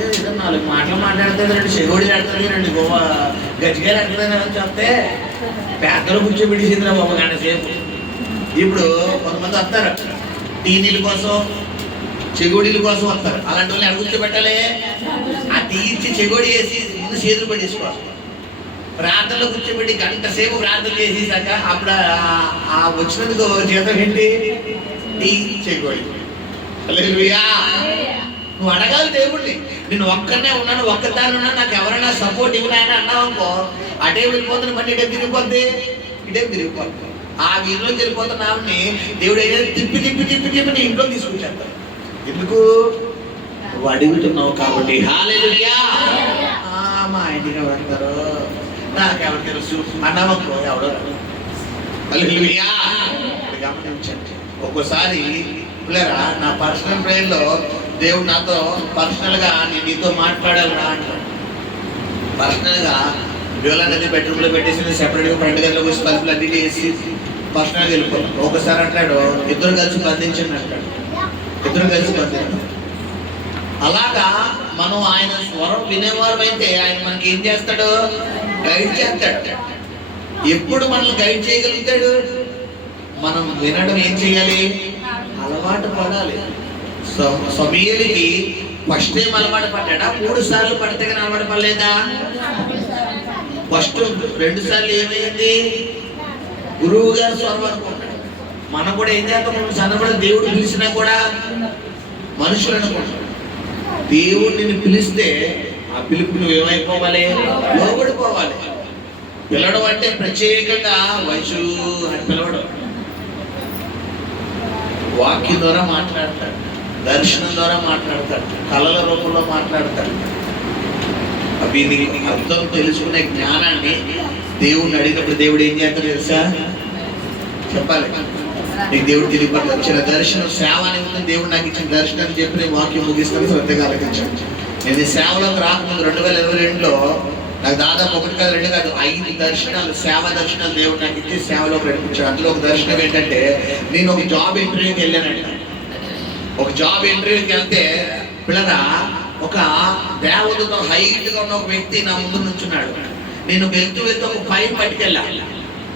ఏదో 4 మాటలు మాట్లాడుతుంది, 2 చెగోడి ఆడుతుంది, 2 గజ్జిగాయలు ఆడుతుంది అని చెప్తే పేదలు కూర్చోబెట్టేసిందిరా బాబు గంట సేపు. ఇప్పుడు కొంతమంది వస్తారు టీ నీళ్ళ కోసం, చెగోడీల కోసం వస్తారు. అలాంటి వాళ్ళు ఎక్కడ కూర్చోబెట్టాలి? ఆ టీ ఇచ్చి చెగోడి వేసి ముందు చేతులు పెట్టేసుకోవాలి. ప్రార్థనలో కూర్చోబెట్టి గంట సేపు ప్రార్థన చేసేసాక అప్పుడు ఆ వచ్చినందుకు జీతం ఏంటి? టీ, చెగోడి. హల్లెలూయా. నువ్వు అడగాలి దేవుణ్ణి. నేను ఒక్కనే ఉన్నాను, ఒక్కదాన్ని ఉన్నాను, నాకు ఎవరైనా సపోర్ట్ ఇవ్వనాయని అన్నావు అనుకో, అటే వెళ్ళిపోతున్న పని ఇటే తిరిగిపోద్ది, ఇటే తిరిగిపోద్ది. ఆ వీధిలో వెళ్ళిపోతున్న ఆవిడ్ని దేవుడు ఏదైనా తిప్పి తిప్పి తిప్పి తిప్పి నీ ఇంట్లో తీసుకొచ్చేస్తాడు. ఎందుకు? నువ్వు అడుగుతున్నావు కాబట్టి. హల్లెలూయా. మా ఇంటికి ఎవరు అంటారు, నాకెవరు తెలుసు అన్నామనుకో, ఎవడో. హల్లెలూయా. గమనించండి, ఒక్కోసారి పిల్లరా నా పర్సనల్ ప్రేయర్లో దేవుడు నాతో పర్సనల్గా నేను నీతో మాట్లాడాలరా అంటాడు. పర్సనల్గా బియ్యాలనేది బెడ్రూమ్లో పెట్టేసి సెపరేట్గా ఫ్రంట్ గదిలో వచ్చి తలుపులు అన్ని వేసి పర్సనల్గా వెళ్ళిపోతాడు. ఒకసారి అంటాడు, ఇద్దరు కలిసి బంధించండి అంటాడు. ఇద్దరు కలిసి బంధించండి. అలాగా మనం ఆయన స్వరం వినేవారు అయితే ఆయన మనకి ఏం చేస్తాడు? గైడ్ చేస్తాడు. ఎప్పుడు మనల్ని గైడ్ చేయగలుగుతాడు? మనం వినడం ఏం చేయాలి? అలవాటు పడాలి. సమూయేలుకి ఫస్ట్ టైం అలవాటు పడ్డా? 3 సార్లు పడితే కానీ అలవాటు పడలేదా? ఫస్ట్ 2 సార్లు ఏమైంది? గురువు గారు స్వరం అనుకుంటాడు. మనం కూడా ఏం చేస్తాం? మనం చదవడం దేవుడు పిలిచినా కూడా మనుషులు అనుకుంటాం. దేవుడు నిన్ను పిలిస్తే ఆ పిలుపు నువ్వు ఏమైపోవాలి? లోబడిపోవాలి. పిలవడం అంటే ప్రత్యేకంగా వయసు అని పిలవడం. వాక్యం ద్వారా మాట్లాడతాడు, దర్శనం ద్వారా మాట్లాడతాడు, కళల రూపంలో మాట్లాడతాడు. అవి నీకు అర్థం తెలుసుకునే జ్ఞానాన్ని దేవుడిని అడిగినప్పుడు దేవుడు ఏం చేస్తాడు తెలుసా? చెప్పాలి. నీకు దేవుడు తెలియపడి వచ్చిన దర్శనం సేవ అనేది దేవుడు నాకు ఇచ్చిన దర్శనం అని చెప్పి నేను వాక్యం ముగిస్తాను. శ్రద్ధగా ఆలోచించాను. నేను ఈ సేవలోకి రాకముందు 2022లో నాకు దాదాపు 1 కాదు 2 కాదు 5 దర్శనాలు, సేవ దర్శనాలు దేవుడు నాకు ఇచ్చి సేవలోకి నడిపించాడు. అందులో ఒక దర్శనం ఏంటంటే, నేను ఒక జాబ్ ఇంటర్వ్యూకి వెళ్ళానంట. ఒక జాబ్ ఇంటర్వ్యూకి వెళ్తే పిల్లరా, ఒక దేవతతో హైట్గా ఉన్న ఒక వ్యక్తి నా ముందు నుంచున్నాడు. నేను వెళ్తూ ఒక ఫైల్ పట్టుకెళ్ళా.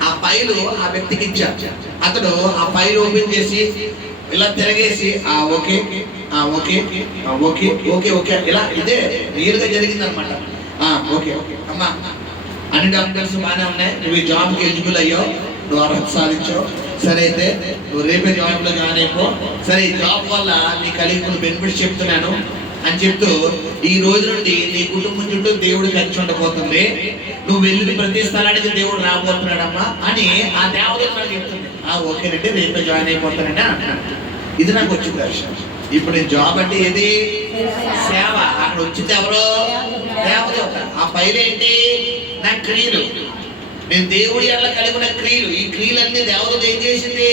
ఆ ఫైలు ఆ వ్యక్తికి ఇచ్చా. అతడు ఆ ఫైల్ ఓపెన్ చేసి ఇలా తిరగేసి okay okay okay okay okay ఇలా ఇదే రియల్ గా జరిగింది అనమాట. ఓకే ఓకే అమ్మా, అన్ని డాక్యుమెంట్స్ బాగానే ఉన్నాయి, నువ్వు ఈ జాబ్కి ఎలిజిబుల్ అయ్యావు, నువ్వు అర్హత సాధించావు, సరే అయితే నువ్వు రేపే జాబ్లో జాయిన్ అయిపో, సరే ఈ జాబ్ వల్ల నీ కలిగి బెనిఫిట్స్ చెప్తున్నాను అని చెప్తూ, ఈ రోజు నుండి నీ కుటుంబం చుట్టూ దేవుడు కలిసి ఉండబోతుంది, నువ్వు వెళ్ళిన ప్రతి స్థలానికి దేవుడు రాబోతున్నాడమ్మా అని ఆ దేవత నాకు చెప్తుంది. ఓకేనంటే రేపే జాయిన్ అయిపోతానండి అంటున్నాను. ఇది నాకు వచ్చింది దర్శనం. ఇప్పుడు నేను జాబ్ అంటే ఏది? సేవ. అక్కడ వచ్చింది ఎవరో? దేవత. ఆ ఫైల్ ఏంటి? నా క్రియలు, నేను దేవుడి ఎట్లా కలిగి ఉన్న క్రియలు. ఈ క్రియలన్నీ దేవత ఏం చేసింది?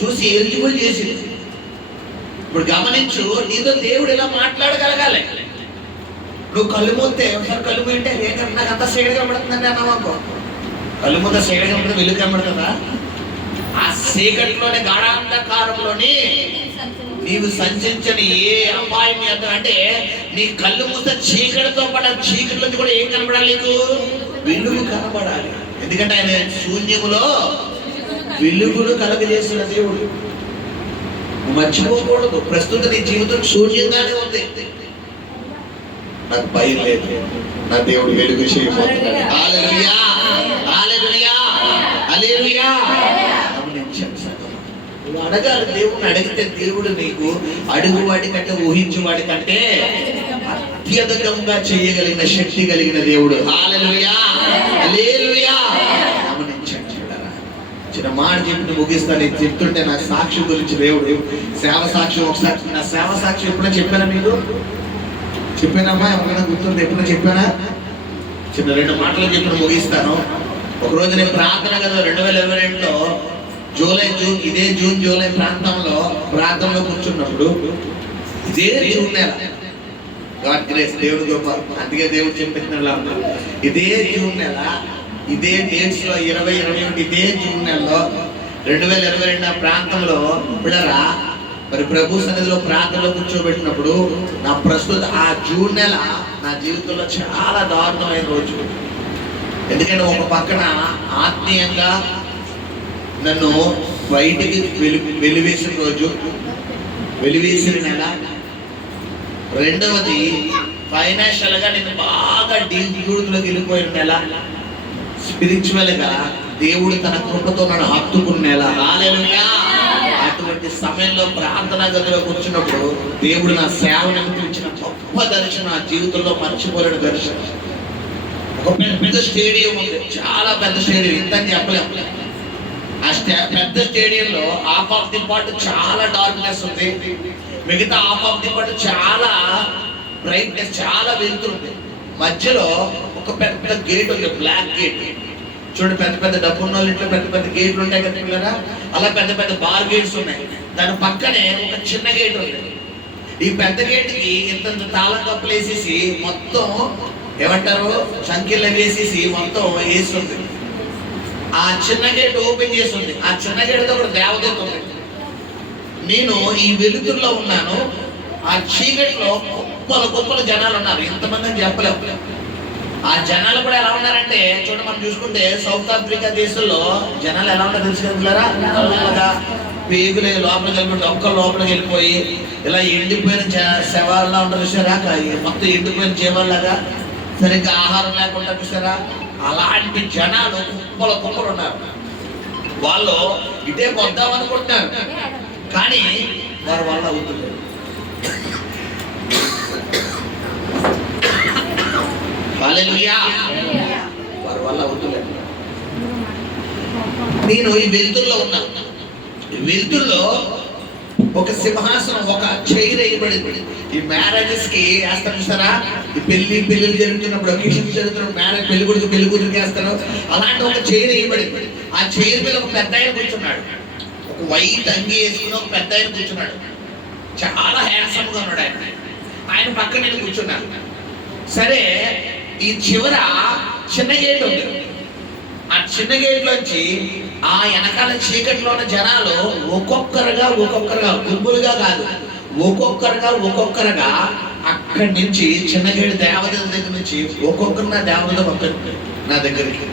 చూసి ఎలిజిబుల్ చేసింది. ఇప్పుడు గమనించు, నీతో దేవుడు ఇలా మాట్లాడగలగాలి. నువ్వు కళ్ళు మూస్తే ఒకసారి కళ్ళు మూస్తే నాకు అంత సీడ కనబడుతుందండి అన్నావు. కళ్ళు మూత సీడ కనబడుతుంది, వెలుగు కనబడుతుందా? ఆ చీకటిలోని గాఢాంధకారంలోని నీవు సంచరించని ఏ అపాయం అంటే, నీ కళ్ళు మూస్తే చీకటితో పాటు చీకటిలోంచి కూడా ఏం కనబడాలి? నీకు వెలుగు కనబడాలి. ఎందుకంటే ఆయన శూన్యములో వెలుగును కలగజేసిన దేవుడు. మర్చిపోకూడదు. ప్రస్తుతం నీ జీవితం శూన్యంగానే ఉంది. నాకు భయం లేదు, నా దేవుడు వెలుగు చేయబోతున్నాడు. హల్లెలూయా, హల్లెలూయా, హల్లెలూయా. నువ్వు అడగాలి. దేవుడిని అడిగితే దేవుడు నీకు అడుగువాడి కంటే ఊహించువాడి కంటే అత్యధికంగా చేయగలిగిన శక్తి కలిగిన దేవుడు. హల్లెలూయా, హల్లెలూయా. గమనించండి. చిన్న మాట చెప్పి ముగిస్తాను. నేను చెప్తుంటే నా సాక్షి గురించి దేవుడు సేవ సాక్షి. ఒకసారి నా సేవ సాక్షి ఎప్పుడైనా చెప్పానా మీకు? చెప్పానమ్మా? ఎవరైనా గుర్తుంది? ఎప్పుడైనా చెప్పానా? చిన్న 2 మాటలు చెప్పి ముగిస్తాను. ఒకరోజు నేను ప్రార్థన కదా 2022లో ఇదే జూన్ జూలై ప్రాంతంలో కూర్చున్నప్పుడు, ఇదే జూన్ నెల, గాడ్ గ్రేస్, దేవుడు గొప్ప, అందుకే దేవుడు చెప్పిస్తున్నాడు. ఇదే జూన్ నెల, ఇదే డేట్స్ లో 20, 21 ఇదే జూన్ నెలలో 2022 ప్రాంతంలో పిల్లరా, మరి ప్రభు సన్నిధిలో ప్రార్థనలో కూర్చోబెట్టినప్పుడు నా ప్రస్తుత ఆ జూన్ నెల నా జీవితంలో చాలా దారుణమైన రోజు. ఎందుకంటే ఒక పక్కన ఆత్మీయంగా నన్ను బయటికి వెలివేసిన రోజు, వెలివేసిన నెల. రెండవది ఫైనాన్షియల్ గా నేను బాగా డీప్లోకి వెళ్ళిపోయిన నెల. స్పిరిచువల్ గా దేవుడు తన కృపతో నన్ను హత్తుకున్న నెల. హల్లెలూయా. అటువంటి సమయంలో ప్రార్థనా గదిలోకి వచ్చినప్పుడు దేవుడు నా సేవను ఇచ్చిన గొప్ప దర్శనం, నా జీవితంలో మర్చిపోలేని దర్శనం. ఒక పెద్ద స్టేడియం ఉంది, చాలా పెద్ద స్టేడియం, ఇంతని చెప్పలేము. ఆ పెద్ద స్టేడియంలో హాఫ్ ఆఫ్ ది పార్ట్ చాలా డార్క్నెస్ ఉంది, మిగతా హాఫ్ ఆఫ్ ది పార్ట్ చాలా బ్రైట్నెస్, చాలా వెలుతురుంది. మధ్యలో ఒక పెద్ద గేట్ ఉంది, బ్లాక్ గేట్. చూడండి, పెద్ద పెద్ద డబ్బున్న వాళ్ళ ఇంట్లో పెద్ద పెద్ద గేట్లు ఉంటాయి కదా పిల్లరా, అలా పెద్ద పెద్ద బార్ గేట్స్ ఉన్నాయి. దాని పక్కనే ఒక చిన్న గేట్ ఉంది. ఈ పెద్ద గేట్ కి ఇంత తాళం కప్పులు వేసేసి మొత్తం ఏమంటారు సంఖ్యలు వేసేసి మొత్తం వేస్తుంది. ఆ చిన్న గేట్ ఓపెన్ చేస్తుంది. ఆ చిన్న గేటుతో కూడా దేవదూత ఉంది. నేను ఈ వెలుతురులో ఉన్నాను. ఆ చీకటిలో గొప్పలు జనాలు ఉన్నారు. ఎంతమంది అని చెప్పలేము. ఆ జనాలు కూడా ఎలా ఉన్నారంటే, చూడండి, మనం చూసుకుంటే సౌత్ ఆఫ్రికా దేశంలో జనాలు ఎలా ఉంటారు తెలుసు కదా, పేగులు లోపలికి వెళ్ళిపోయి ఒక్క లోపలికి వెళ్ళిపోయి ఇలా ఎండిపోయిన శవాల్లా ఉంటారు చూసారా, మొత్తం ఎండిపోయిన జీవాల్లాగా, సరిగ్గా ఆహారం లేకుండా చూసారా, అలాంటి జనాలు కుప్పలు ఉన్నారు. వాళ్ళు ఇదే పొద్దాం అనుకుంటున్నారు, కానీ వారి వల్ల అవుతుంది. హల్లెలూయా. వారి వల్ల అవుతుంది. నేను ఈ వెలుతురులో ఉన్నాను. వెలుతురులో ఒక సింహాసనం, ఒక చైర్ వేయబడింది. ఈ మ్యారేజెస్ కి వేస్తారు చూసారా, ఈ పెళ్లిళ్ళు జరుగుతున్నప్పుడు ఒకేషన్ జరుగుతున్నప్పుడు మ్యారేజ్ పెళ్లి కూతురికి వేస్తారు. అలాంటి ఒక చైర్ వేయబడింది. ఆ చైర్ మీద ఒక పెద్ద ఆయన కూర్చున్నాడు. ఒక వైట్ అంగి వేసుకుని ఒక పెద్ద ఆయన కూర్చున్నాడు. చాలా హ్యాండ్సమ్ గా ఉన్నాడు ఆయన. ఆయన పక్కన నేను కూర్చున్నాను. సరే, ఈ చివర చిన్న గేట్ ఉంది. ఆ చిన్న గేట్ లోంచి ఆ వెనకాల చీకట్లో ఉన్న జనాలు ఒక్కొక్కరుగా గుంపులుగా కాదు, ఒక్కొక్కరుగా అక్కడి నుంచి చిన్న గేట్ దేవత దగ్గర నుంచి ఒక్కొక్కరు నా దేవతలో పంపారు నా దగ్గరికి.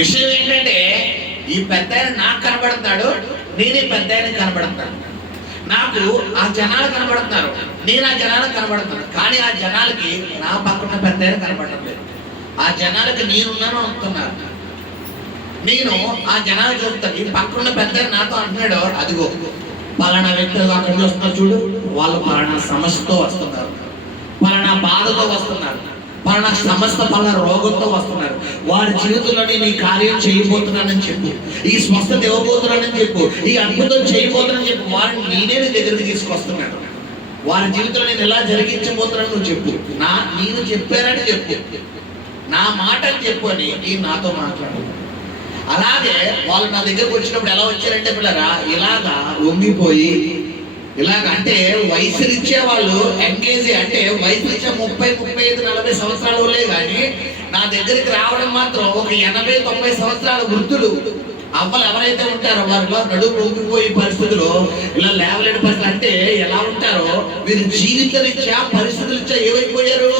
విషయం ఏంటంటే, ఈ పెద్ద ఆయన నాకు కనబడుతున్నాడు, నేనే పెద్ద ఆయన కనబడుతున్నాను. నాకు ఆ జనాలు కనబడుతున్నారు, నేను ఆ జనాలకు కనబడుతున్నాను. కానీ ఆ జనాలకి నా పక్కన పెద్ద ఆయన కనబడటం లేదు. ఆ జనాలకి నేనున్నాను అంటున్నారు. నేను ఆ జనాలు చూస్తాను, ఈ పక్కన పెద్ద నాతో అంటున్నాడు, అదిగో పలానా వ్యక్తులు అక్కడ వస్తున్నారు చూడు, వాళ్ళు పలానా సమస్యతో వస్తున్నారు, పలానా బాధతో వస్తున్నారు, పలానా పలానా రోగంతో వస్తున్నారు. వారి జీవితంలో నీ కార్యం చేయబోతున్నానని చెప్పు, ఈ స్వస్థత ఇవ్వబోతున్నానని చెప్పు, ఈ అద్భుతం చేయబోతున్నానని చెప్పు. వారిని నేనే నీ దగ్గరికి తీసుకొస్తున్నాను. వారి జీవితంలో నేను ఎలా జరిగించబోతున్నాను నువ్వు చెప్పు. నేను చెప్పానని చెప్పు, నా మాట అని చెప్పు అని నాతో మాట్లాడు. అలాగే వాళ్ళు నా దగ్గరకు వచ్చినప్పుడు ఎలా వచ్చారంటే పిల్లరా, ఇలాగా వంగిపోయి, అంటే వయసు రీత్యా వాళ్ళు ఎంగేజ్, అంటే వయసు రీత్యా 30, 35, 40 సంవత్సరాలే కానీ నా దగ్గరికి రావడం మాత్రం ఒక 80, 90 సంవత్సరాల వృద్ధులు అవ్వలు ఎవరైతే ఉంటారో వారిలో నడుము వంగిపోయే పరిస్థితులు, ఇలా లేవలేని పరిస్థితులు. అంటే ఎలా ఉంటారో వీరు జీవిత రీత్యా పరిస్థితుల రీత్యా ఏమైపోయారు,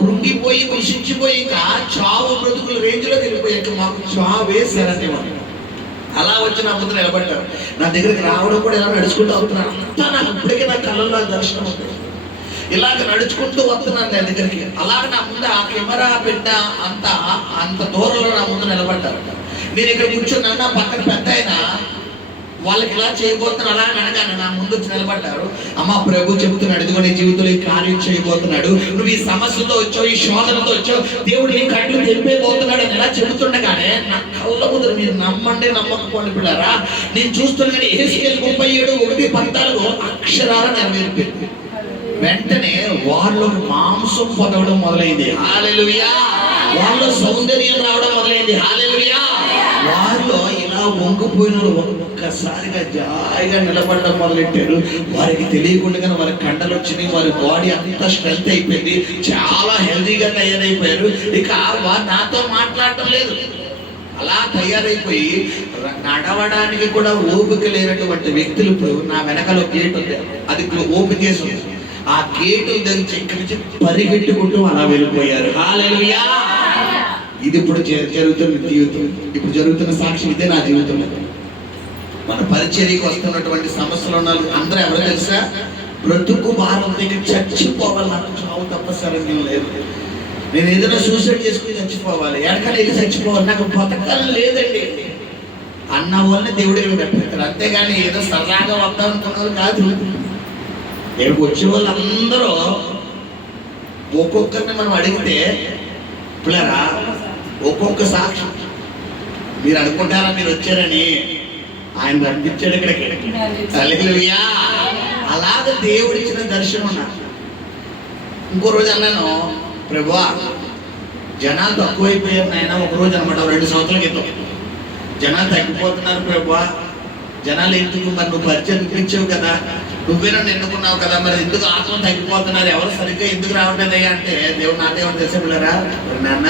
కృంగిపోయి కృషించిపోయి ఇంకా చావు బ్రతుకుల రేంజ్ లోకి వెళ్ళిపోయాక మాకు చావే శరణ్యం. అలా వచ్చి నా ముందు నిలబడ్డారు. నా దగ్గరికి రావడం కూడా ఎలా నడుచుకుంటూ అవుతున్నారు. అంతా నాకు ఇప్పటికే నా కళ్ళల్లో దర్శనం ఉంది. ఇలాగ నడుచుకుంటూ వస్తున్నాను నా దగ్గరికి. అలాగే నా ముందు ఆ కెమెరా పెట్ట అంత దూరంలో నా ముందు నిలబడ్డారు. నేను ఇక్కడ కూర్చున్నా, నా పక్కన పెద్ద ఆయన వాళ్ళకి ఇలా చేయబోతున్నాడు. అలా అనగానే నా ముందు వచ్చి నిలబడ్డారు. అమ్మ, ప్రభు చెబుతున్నాడు, ఇదిగో నీ జీవితంలో ఈ కార్యం చేయబోతున్నాడు, నువ్వు ఈ సమస్యతో వచ్చావు, ఈ శోధనతో వచ్చావు, దేవుడు నీ కళ్ళు తెలిపేయబోతున్నాడు అని ఎలా చెబుతుండగానే నా కళ్ళ ముందు, మీరు నమ్మండి నమ్మకపోండి పిల్లరా, నేను చూస్తుండగానే యేసుకేలు 37:1-14 అక్షరాల నెరవేరిపోయింది. వెంటనే వారిలోకి మాంసం పొదవడం మొదలైంది. హల్లెలూయా. వారిలో సౌందర్యం రావడం మొదలైంది. హల్లెలూయా. వారిలో ఇలా వంగిపోయిన ఒక్కసారిగా జాయిగా నిలబడడం మొదలెట్టారు. వారికి తెలియకుండా వారి కండలు వచ్చినాయి, వారి బాడీ అంతా స్ట్రెంత్ అయిపోయింది, చాలా హెల్దీగా తయారైపోయారు. ఇక వారు నాతో మాట్లాడటం లేదు. అలా తయారైపోయి నడవడానికి కూడా ఓపిక లేనటువంటి వ్యక్తులు ఇప్పుడు నా వెనకాల గేట్ ఉంది, అది ఓపెన్ చేసి ఉంది. ఆ గేటు దగ్గర ఇక్కడి నుంచి పరిగెట్టుకుంటూ అలా వెళ్ళిపోయారు. హల్లెలూయా. ఇది ఇప్పుడు జరుగుతున్న జీవితం, ఇప్పుడు జరుగుతున్న సాక్ష్యం ఇదే నా జీవితం. మన పరిచర్యకు వస్తున్నటువంటి సమస్యలు ఉన్న అందరూ ఎవరు తెలుసా, బ్రతుకు భారం దగ్గర చచ్చిపోవాలి, నాకు చావు తప్ప శరణ్యం లేదు, నేను ఏదైనా సూసైడ్ చేసుకుని చచ్చిపోవాలి, ఎక్కడికైనా వెళ్ళి చచ్చిపోవాలి, నాకు బతకాలని లేదండి అన్న వాళ్ళని దేవుడికి పెట్టారు. అంతేగాని ఏదో సరదాగా వద్దాం అనుకున్నారు కాదు. ఇక్కడికి వచ్చే వాళ్ళందరూ ఒక్కొక్కరిని మనం అడిగితే పిల్లరా ఒక్కొక్క సాక్షి. మీరు అనుకుంటారా మీరు వచ్చారని, ఆయన పంపించాడు ఇక్కడికి. హల్లెలూయా. అలాగ దేవుడు ఇచ్చిన దర్శనం నాకు. ఇంకో రోజు అన్నాను, ప్రభువా జనాలు తక్కువైపోయారు నాయన. ఒక రోజు అనమాట, 2 సంవత్సరాల క్రితం, జనాలు తగ్గిపోతున్నారు ప్రభువా, జనాలు ఎందుకు, మరి నువ్వు పరిచయం ఇప్పించావు కదా, నువ్వే నన్ను ఎన్నుకున్నావు కదా, మరి ఎందుకు ఆత్మ తగ్గిపోతున్నారు, ఎవరు సరిగ్గా ఎందుకు రావట్లేదయ్యా అంటే, దేవుడు నాకేమని తెలిసే పిల్లరా, నాన్న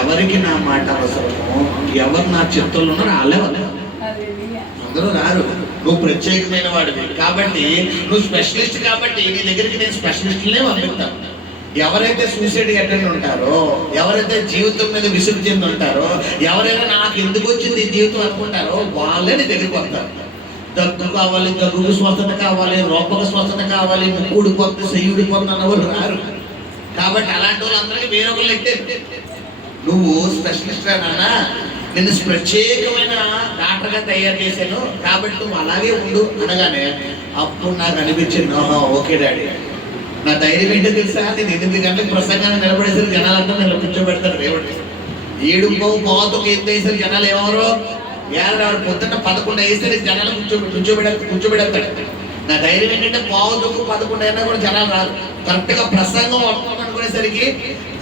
ఎవరికి నా మాట అవసరమో, ఎవరు నా చిత్తంలో ఉన్నారో వాళ్ళే అందరూ రారు. నువ్వు ప్రత్యేకమైన వాడివి కాబట్టి, నువ్వు స్పెషలిస్ట్ కాబట్టి నీ దగ్గరికి నేను స్పెషలిస్ట్లనే పంపిస్తాను. ఎవరైతే సూసైడ్ అటెండ్ ఉంటారో, ఎవరైతే జీవితం మీద విసుగు చెంది ఉంటారో, ఎవరైనా నాకు ఎందుకు వచ్చింది ఈ జీవితం అనుకుంటారో వాళ్ళే నీ దగ్గరికి వస్తారు. దగ్గు కావాలి, దగ్గుకు స్వస్థత కావాలి, రోపక స్వస్థత కావాలి, ముక్కుడు పొంది సయ్యుడి పొంది అన్న వాళ్ళు రారు. కాబట్టి అలాంటి వాళ్ళందరికీ వేరొకళ్ళు అయితే, నువ్వు స్పెషలిస్ట్ నాన్న, నిన్ను ప్రత్యేకమైన డాక్టర్గా తయారు చేశాను కాబట్టి నువ్వు అలాగే ఉండు అనగానే అప్పుడు నాకు అనిపించింది, ఓకే డాడీ. నా ధైర్యం ఏంటో తెలుసా, నేను 8 గంటలకు ప్రసంగాన్ని నిలబడేసరికి జనాలంతా నేను కూర్చోబెడతారు. దేవుడు 7:15 ఎంత వేసారు జనాలు ఎవరో, పొద్దున్న 11 వేసరికి జనాలు కూర్చోబెడతాడు. నా ధైర్యం ఏంటంటే 9:11 అయినా కూడా జనాలు రాదు. కరెక్ట్గా ప్రసంగం అనుకునేసరికి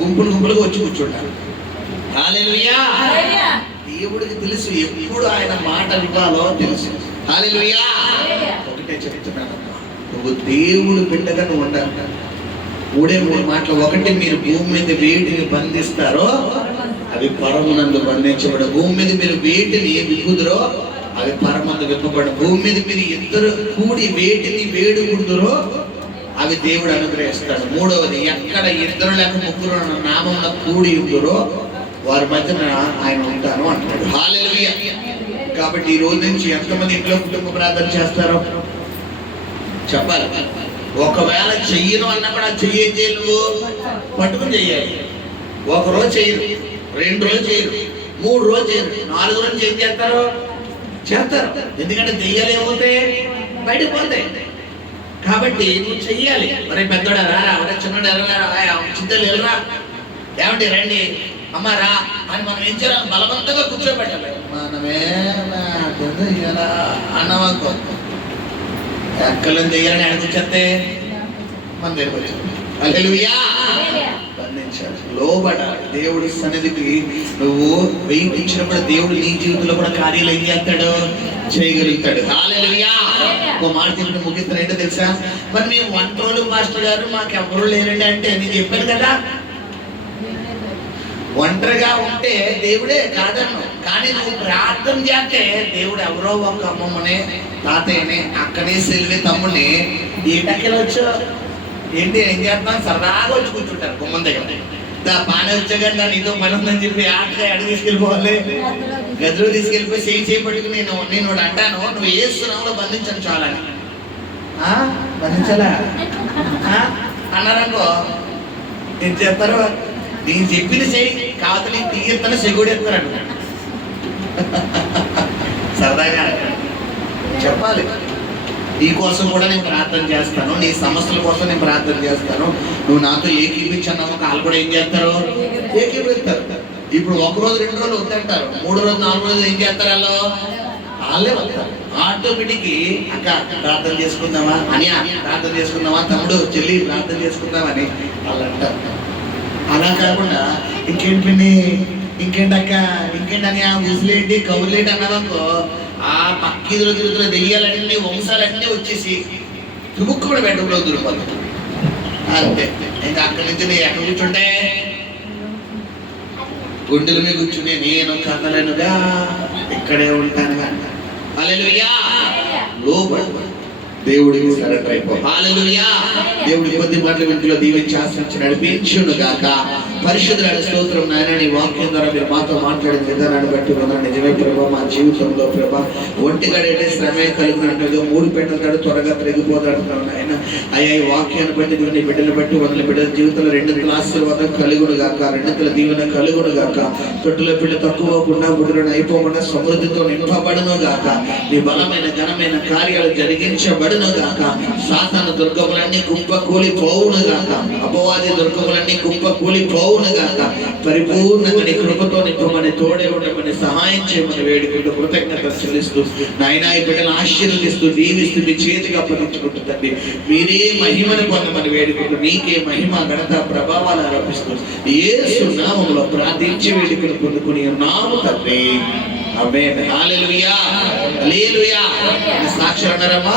గుంపులుగా వచ్చి కూర్చుంటారు. హల్లెలూయా. దేవుడికి తెలుసు ఎప్పుడు ఆయన మాట వినాలో తెలుసు. హల్లెలూయా. ఒకటే చెప్తున్నానమ్మా, నువ్వు దేవుడు బిడ్డగా నువ్వు ఉండాలి. 3 మాటలు. ఒకటి, మీరు భూమి మీద వేటిని బంధిస్తారో అవి పరమునందు బంధించబడు. భూమి మీద మీరు వేటిని విప్పుదురో అవి పరమందు విప్పబడు. భూమి మీద మీరు ఇద్దరు కూడి వేటిని వేడుకుందురో అవి దేవుడు అనుగ్రహిస్తాడు. 3వది, ఎక్కడ 2 లేక 3 నామమున కూడి ఉందురో వారి మధ్యన ఆయన ఉంటాను అంటాడు. హల్లెలూయా. కాబట్టి ఈ రోజు నుంచి ఎంతమంది ఇంట్లో కుటుంబ ప్రార్థన చేస్తారో చెప్పాలి. ఒకవేళ చెయ్యను అన్నా కూడా చెయ్యి ఏం చేయాలి? నువ్వు పట్టుకుని చెయ్యాలి. 1 రోజు చేయరు, 2 రోజులు చేయరు, 3 రోజులు చేయరు, 4 రోజులు ఏం చేస్తారు? చేస్తారు. ఎందుకంటే దెయ్యాలు ఏమవుతాయి? బయటకు పోతాయి. కాబట్టి నువ్వు చెయ్యాలి. మరి పెద్దోడా రా, ఎవరైనా చిన్నోడు ఎవరైనా చిన్నలు వెళ్ళరా, ఏమండి రండి అమ్మ రా అని మనం ఏం చేయాలి? బలవంతంగా కూర్చోబెట్టాలి. మనమే అన్నవాకు ఎక్కలను దెయ్యాలని అడుగుచేస్తే మన దగ్గరకు వచ్చింది. హల్లెలూయా. బంధించాలి, లోబడాలి. దేవుడి సన్నిధికి నువ్వు వేయించినప్పుడు దేవుడు నీ జీవితంలో కూడా కార్యాలు ఏం చేస్తాడు? చేయగలుగుతాడు. హల్లెలూయా. ఒక మాట చెప్పి ముగిస్తాను. ఏంటో తెలుసా? మరి మేము 1 రోజు మాస్టర్ గారు మాకు ఎవరు లేరండి అంటే నేను చెప్పాను కదా, ఒంటరిగా ఉంటే దేవుడే కాదన్ను. కానీ నువ్వు ప్రార్థన చేస్తే దేవుడు ఎవరో ఒక అమ్మమ్మని, తాతయ్యని, అక్కనే సెల్వి తమ్ముడిని ఈటకెళ్ళొచ్చు. ఏంటి ఏం చేస్తున్నాం? సరదాగా వచ్చి కూర్చుంటారు గుమ్మం దగ్గర. బాగానే వచ్చాగా నీతో పని ఉందని చెప్పి ఆటగా అడిగి తీసుకెళ్ళిపోవాలి, గదిలో తీసుకెళ్ళిపోయి చేయి పట్టుకుని నేను అంటాను, నువ్వు ఏస్తున్నావు బంధించాను చాలని. బంధించాలా అన్నారనుకో ఏం చేస్తారు? నేను చెప్పింది చెయ్యి, కావత నేను తీయత్తను సెగుడు ఎత్తాను. సరదాగా చెప్పాలి. నీ కోసం కూడా నేను ప్రార్థన చేస్తాను, నీ సమస్యల కోసం నేను ప్రార్థన చేస్తాను, నువ్వు నాతో ఏకీపించన్నావు. వాళ్ళు కూడా ఏం చేస్తారు? ఏకీపిస్తారు. ఇప్పుడు 1 రోజు 2 రోజులు వద్దంటారు, 3 రోజు 4 రోజులు ఏం చేస్తారు? వాళ్ళే వస్తారు. ఆటోమేటిక్ అక్క ప్రార్థన చేసుకుందామా అని, ప్రార్థన చేసుకుందామా తమ్ముడు చెల్లి ప్రార్థన చేసుకుందామని వాళ్ళు అంటారు. అలా కాకుండా ఇంకేంటక్క ఇంకేంటని ఆ ఉసులేంటి కబుర్లేంటి అన్నావనుకో, ఆ పక్కిదులు తిరుగుతున్న దెయ్యాలన్నీ వంశాలన్నీ వచ్చేసి తుముక్కు కూడా బెడ్రూమ్లో దొరికిపోతుంది. అంతే. ఇంకా అక్కడి నుంచి నేను ఎక్కడ కూర్చుంటే గుండెల మీద కూర్చుని నేను కదలనుగా ఇక్కడే ఉంటానుగా. హల్లెలూయా. లోబడు, దేవుడికి సరెండర్ అయిపో. హల్లెలూయా. దేవుడి కొద్ది మాటలు ఇంట్లో దీవించి ఆశించి నడిపించును గాక. పరిశుద్ధుల స్తోత్రం నాయన, నీ వాక్యం ద్వారా మీరు మాతో మాట్లాడిన విధానాన్ని బట్టి నిజమే ప్రభా, మా జీవితంలో ప్రభా ఒంటిగడే శ్రమే కలిగినట్టుగా 3 పెట్టలు త్వరగా తిరిగిపోతాడుతున్నావు నాయన. అయ్యా ఈ వాక్యాన్ని బట్టి నీ బిడ్డలు బట్టి వందల బిడ్డల జీవితంలో 2 ఆశీర్వాదం కలుగును గాక, 2 దీవెన కలుగును గాక. తొట్టుల పిల్ల తక్కువకుండా బుద్ధులను అయిపోకుండా సమృద్ధితో నింపబడును గాక. నీ బలమైన ఘనమైన కార్యాలు జరిగించబడును గాక. సాతాను దుర్గములన్నీ కుప్ప కూలి పోవును గాక. అపవాది దుర్గములన్నీ కుప్ప కూలి పోవును గాక. పరిపూర్ణంగా నీ కృపతో నింపమని, తోడే ఉండమని, సహాయం చేయమని వేడుకుంటూ కృతజ్ఞత చెల్లిస్తూ నాయనా ఈ బిడ్డలను ఆశీర్వదిస్తూ దీవిస్తూ మీ చేతికి అప్పగించుకుంటుందండి. మీరే మహిమను పొందమని వేడుకుంటూ నీకే మహిమ ఘనత ప్రభావాలు ఆరోపిస్తూ యేసు నామములో ప్రార్థించి వేడుకలు పొందుకుని నాము తండ్రి. ఆమేన్. హల్లెలూయా. హల్లెలూయా. సాక్షి అన్నారమ్మా.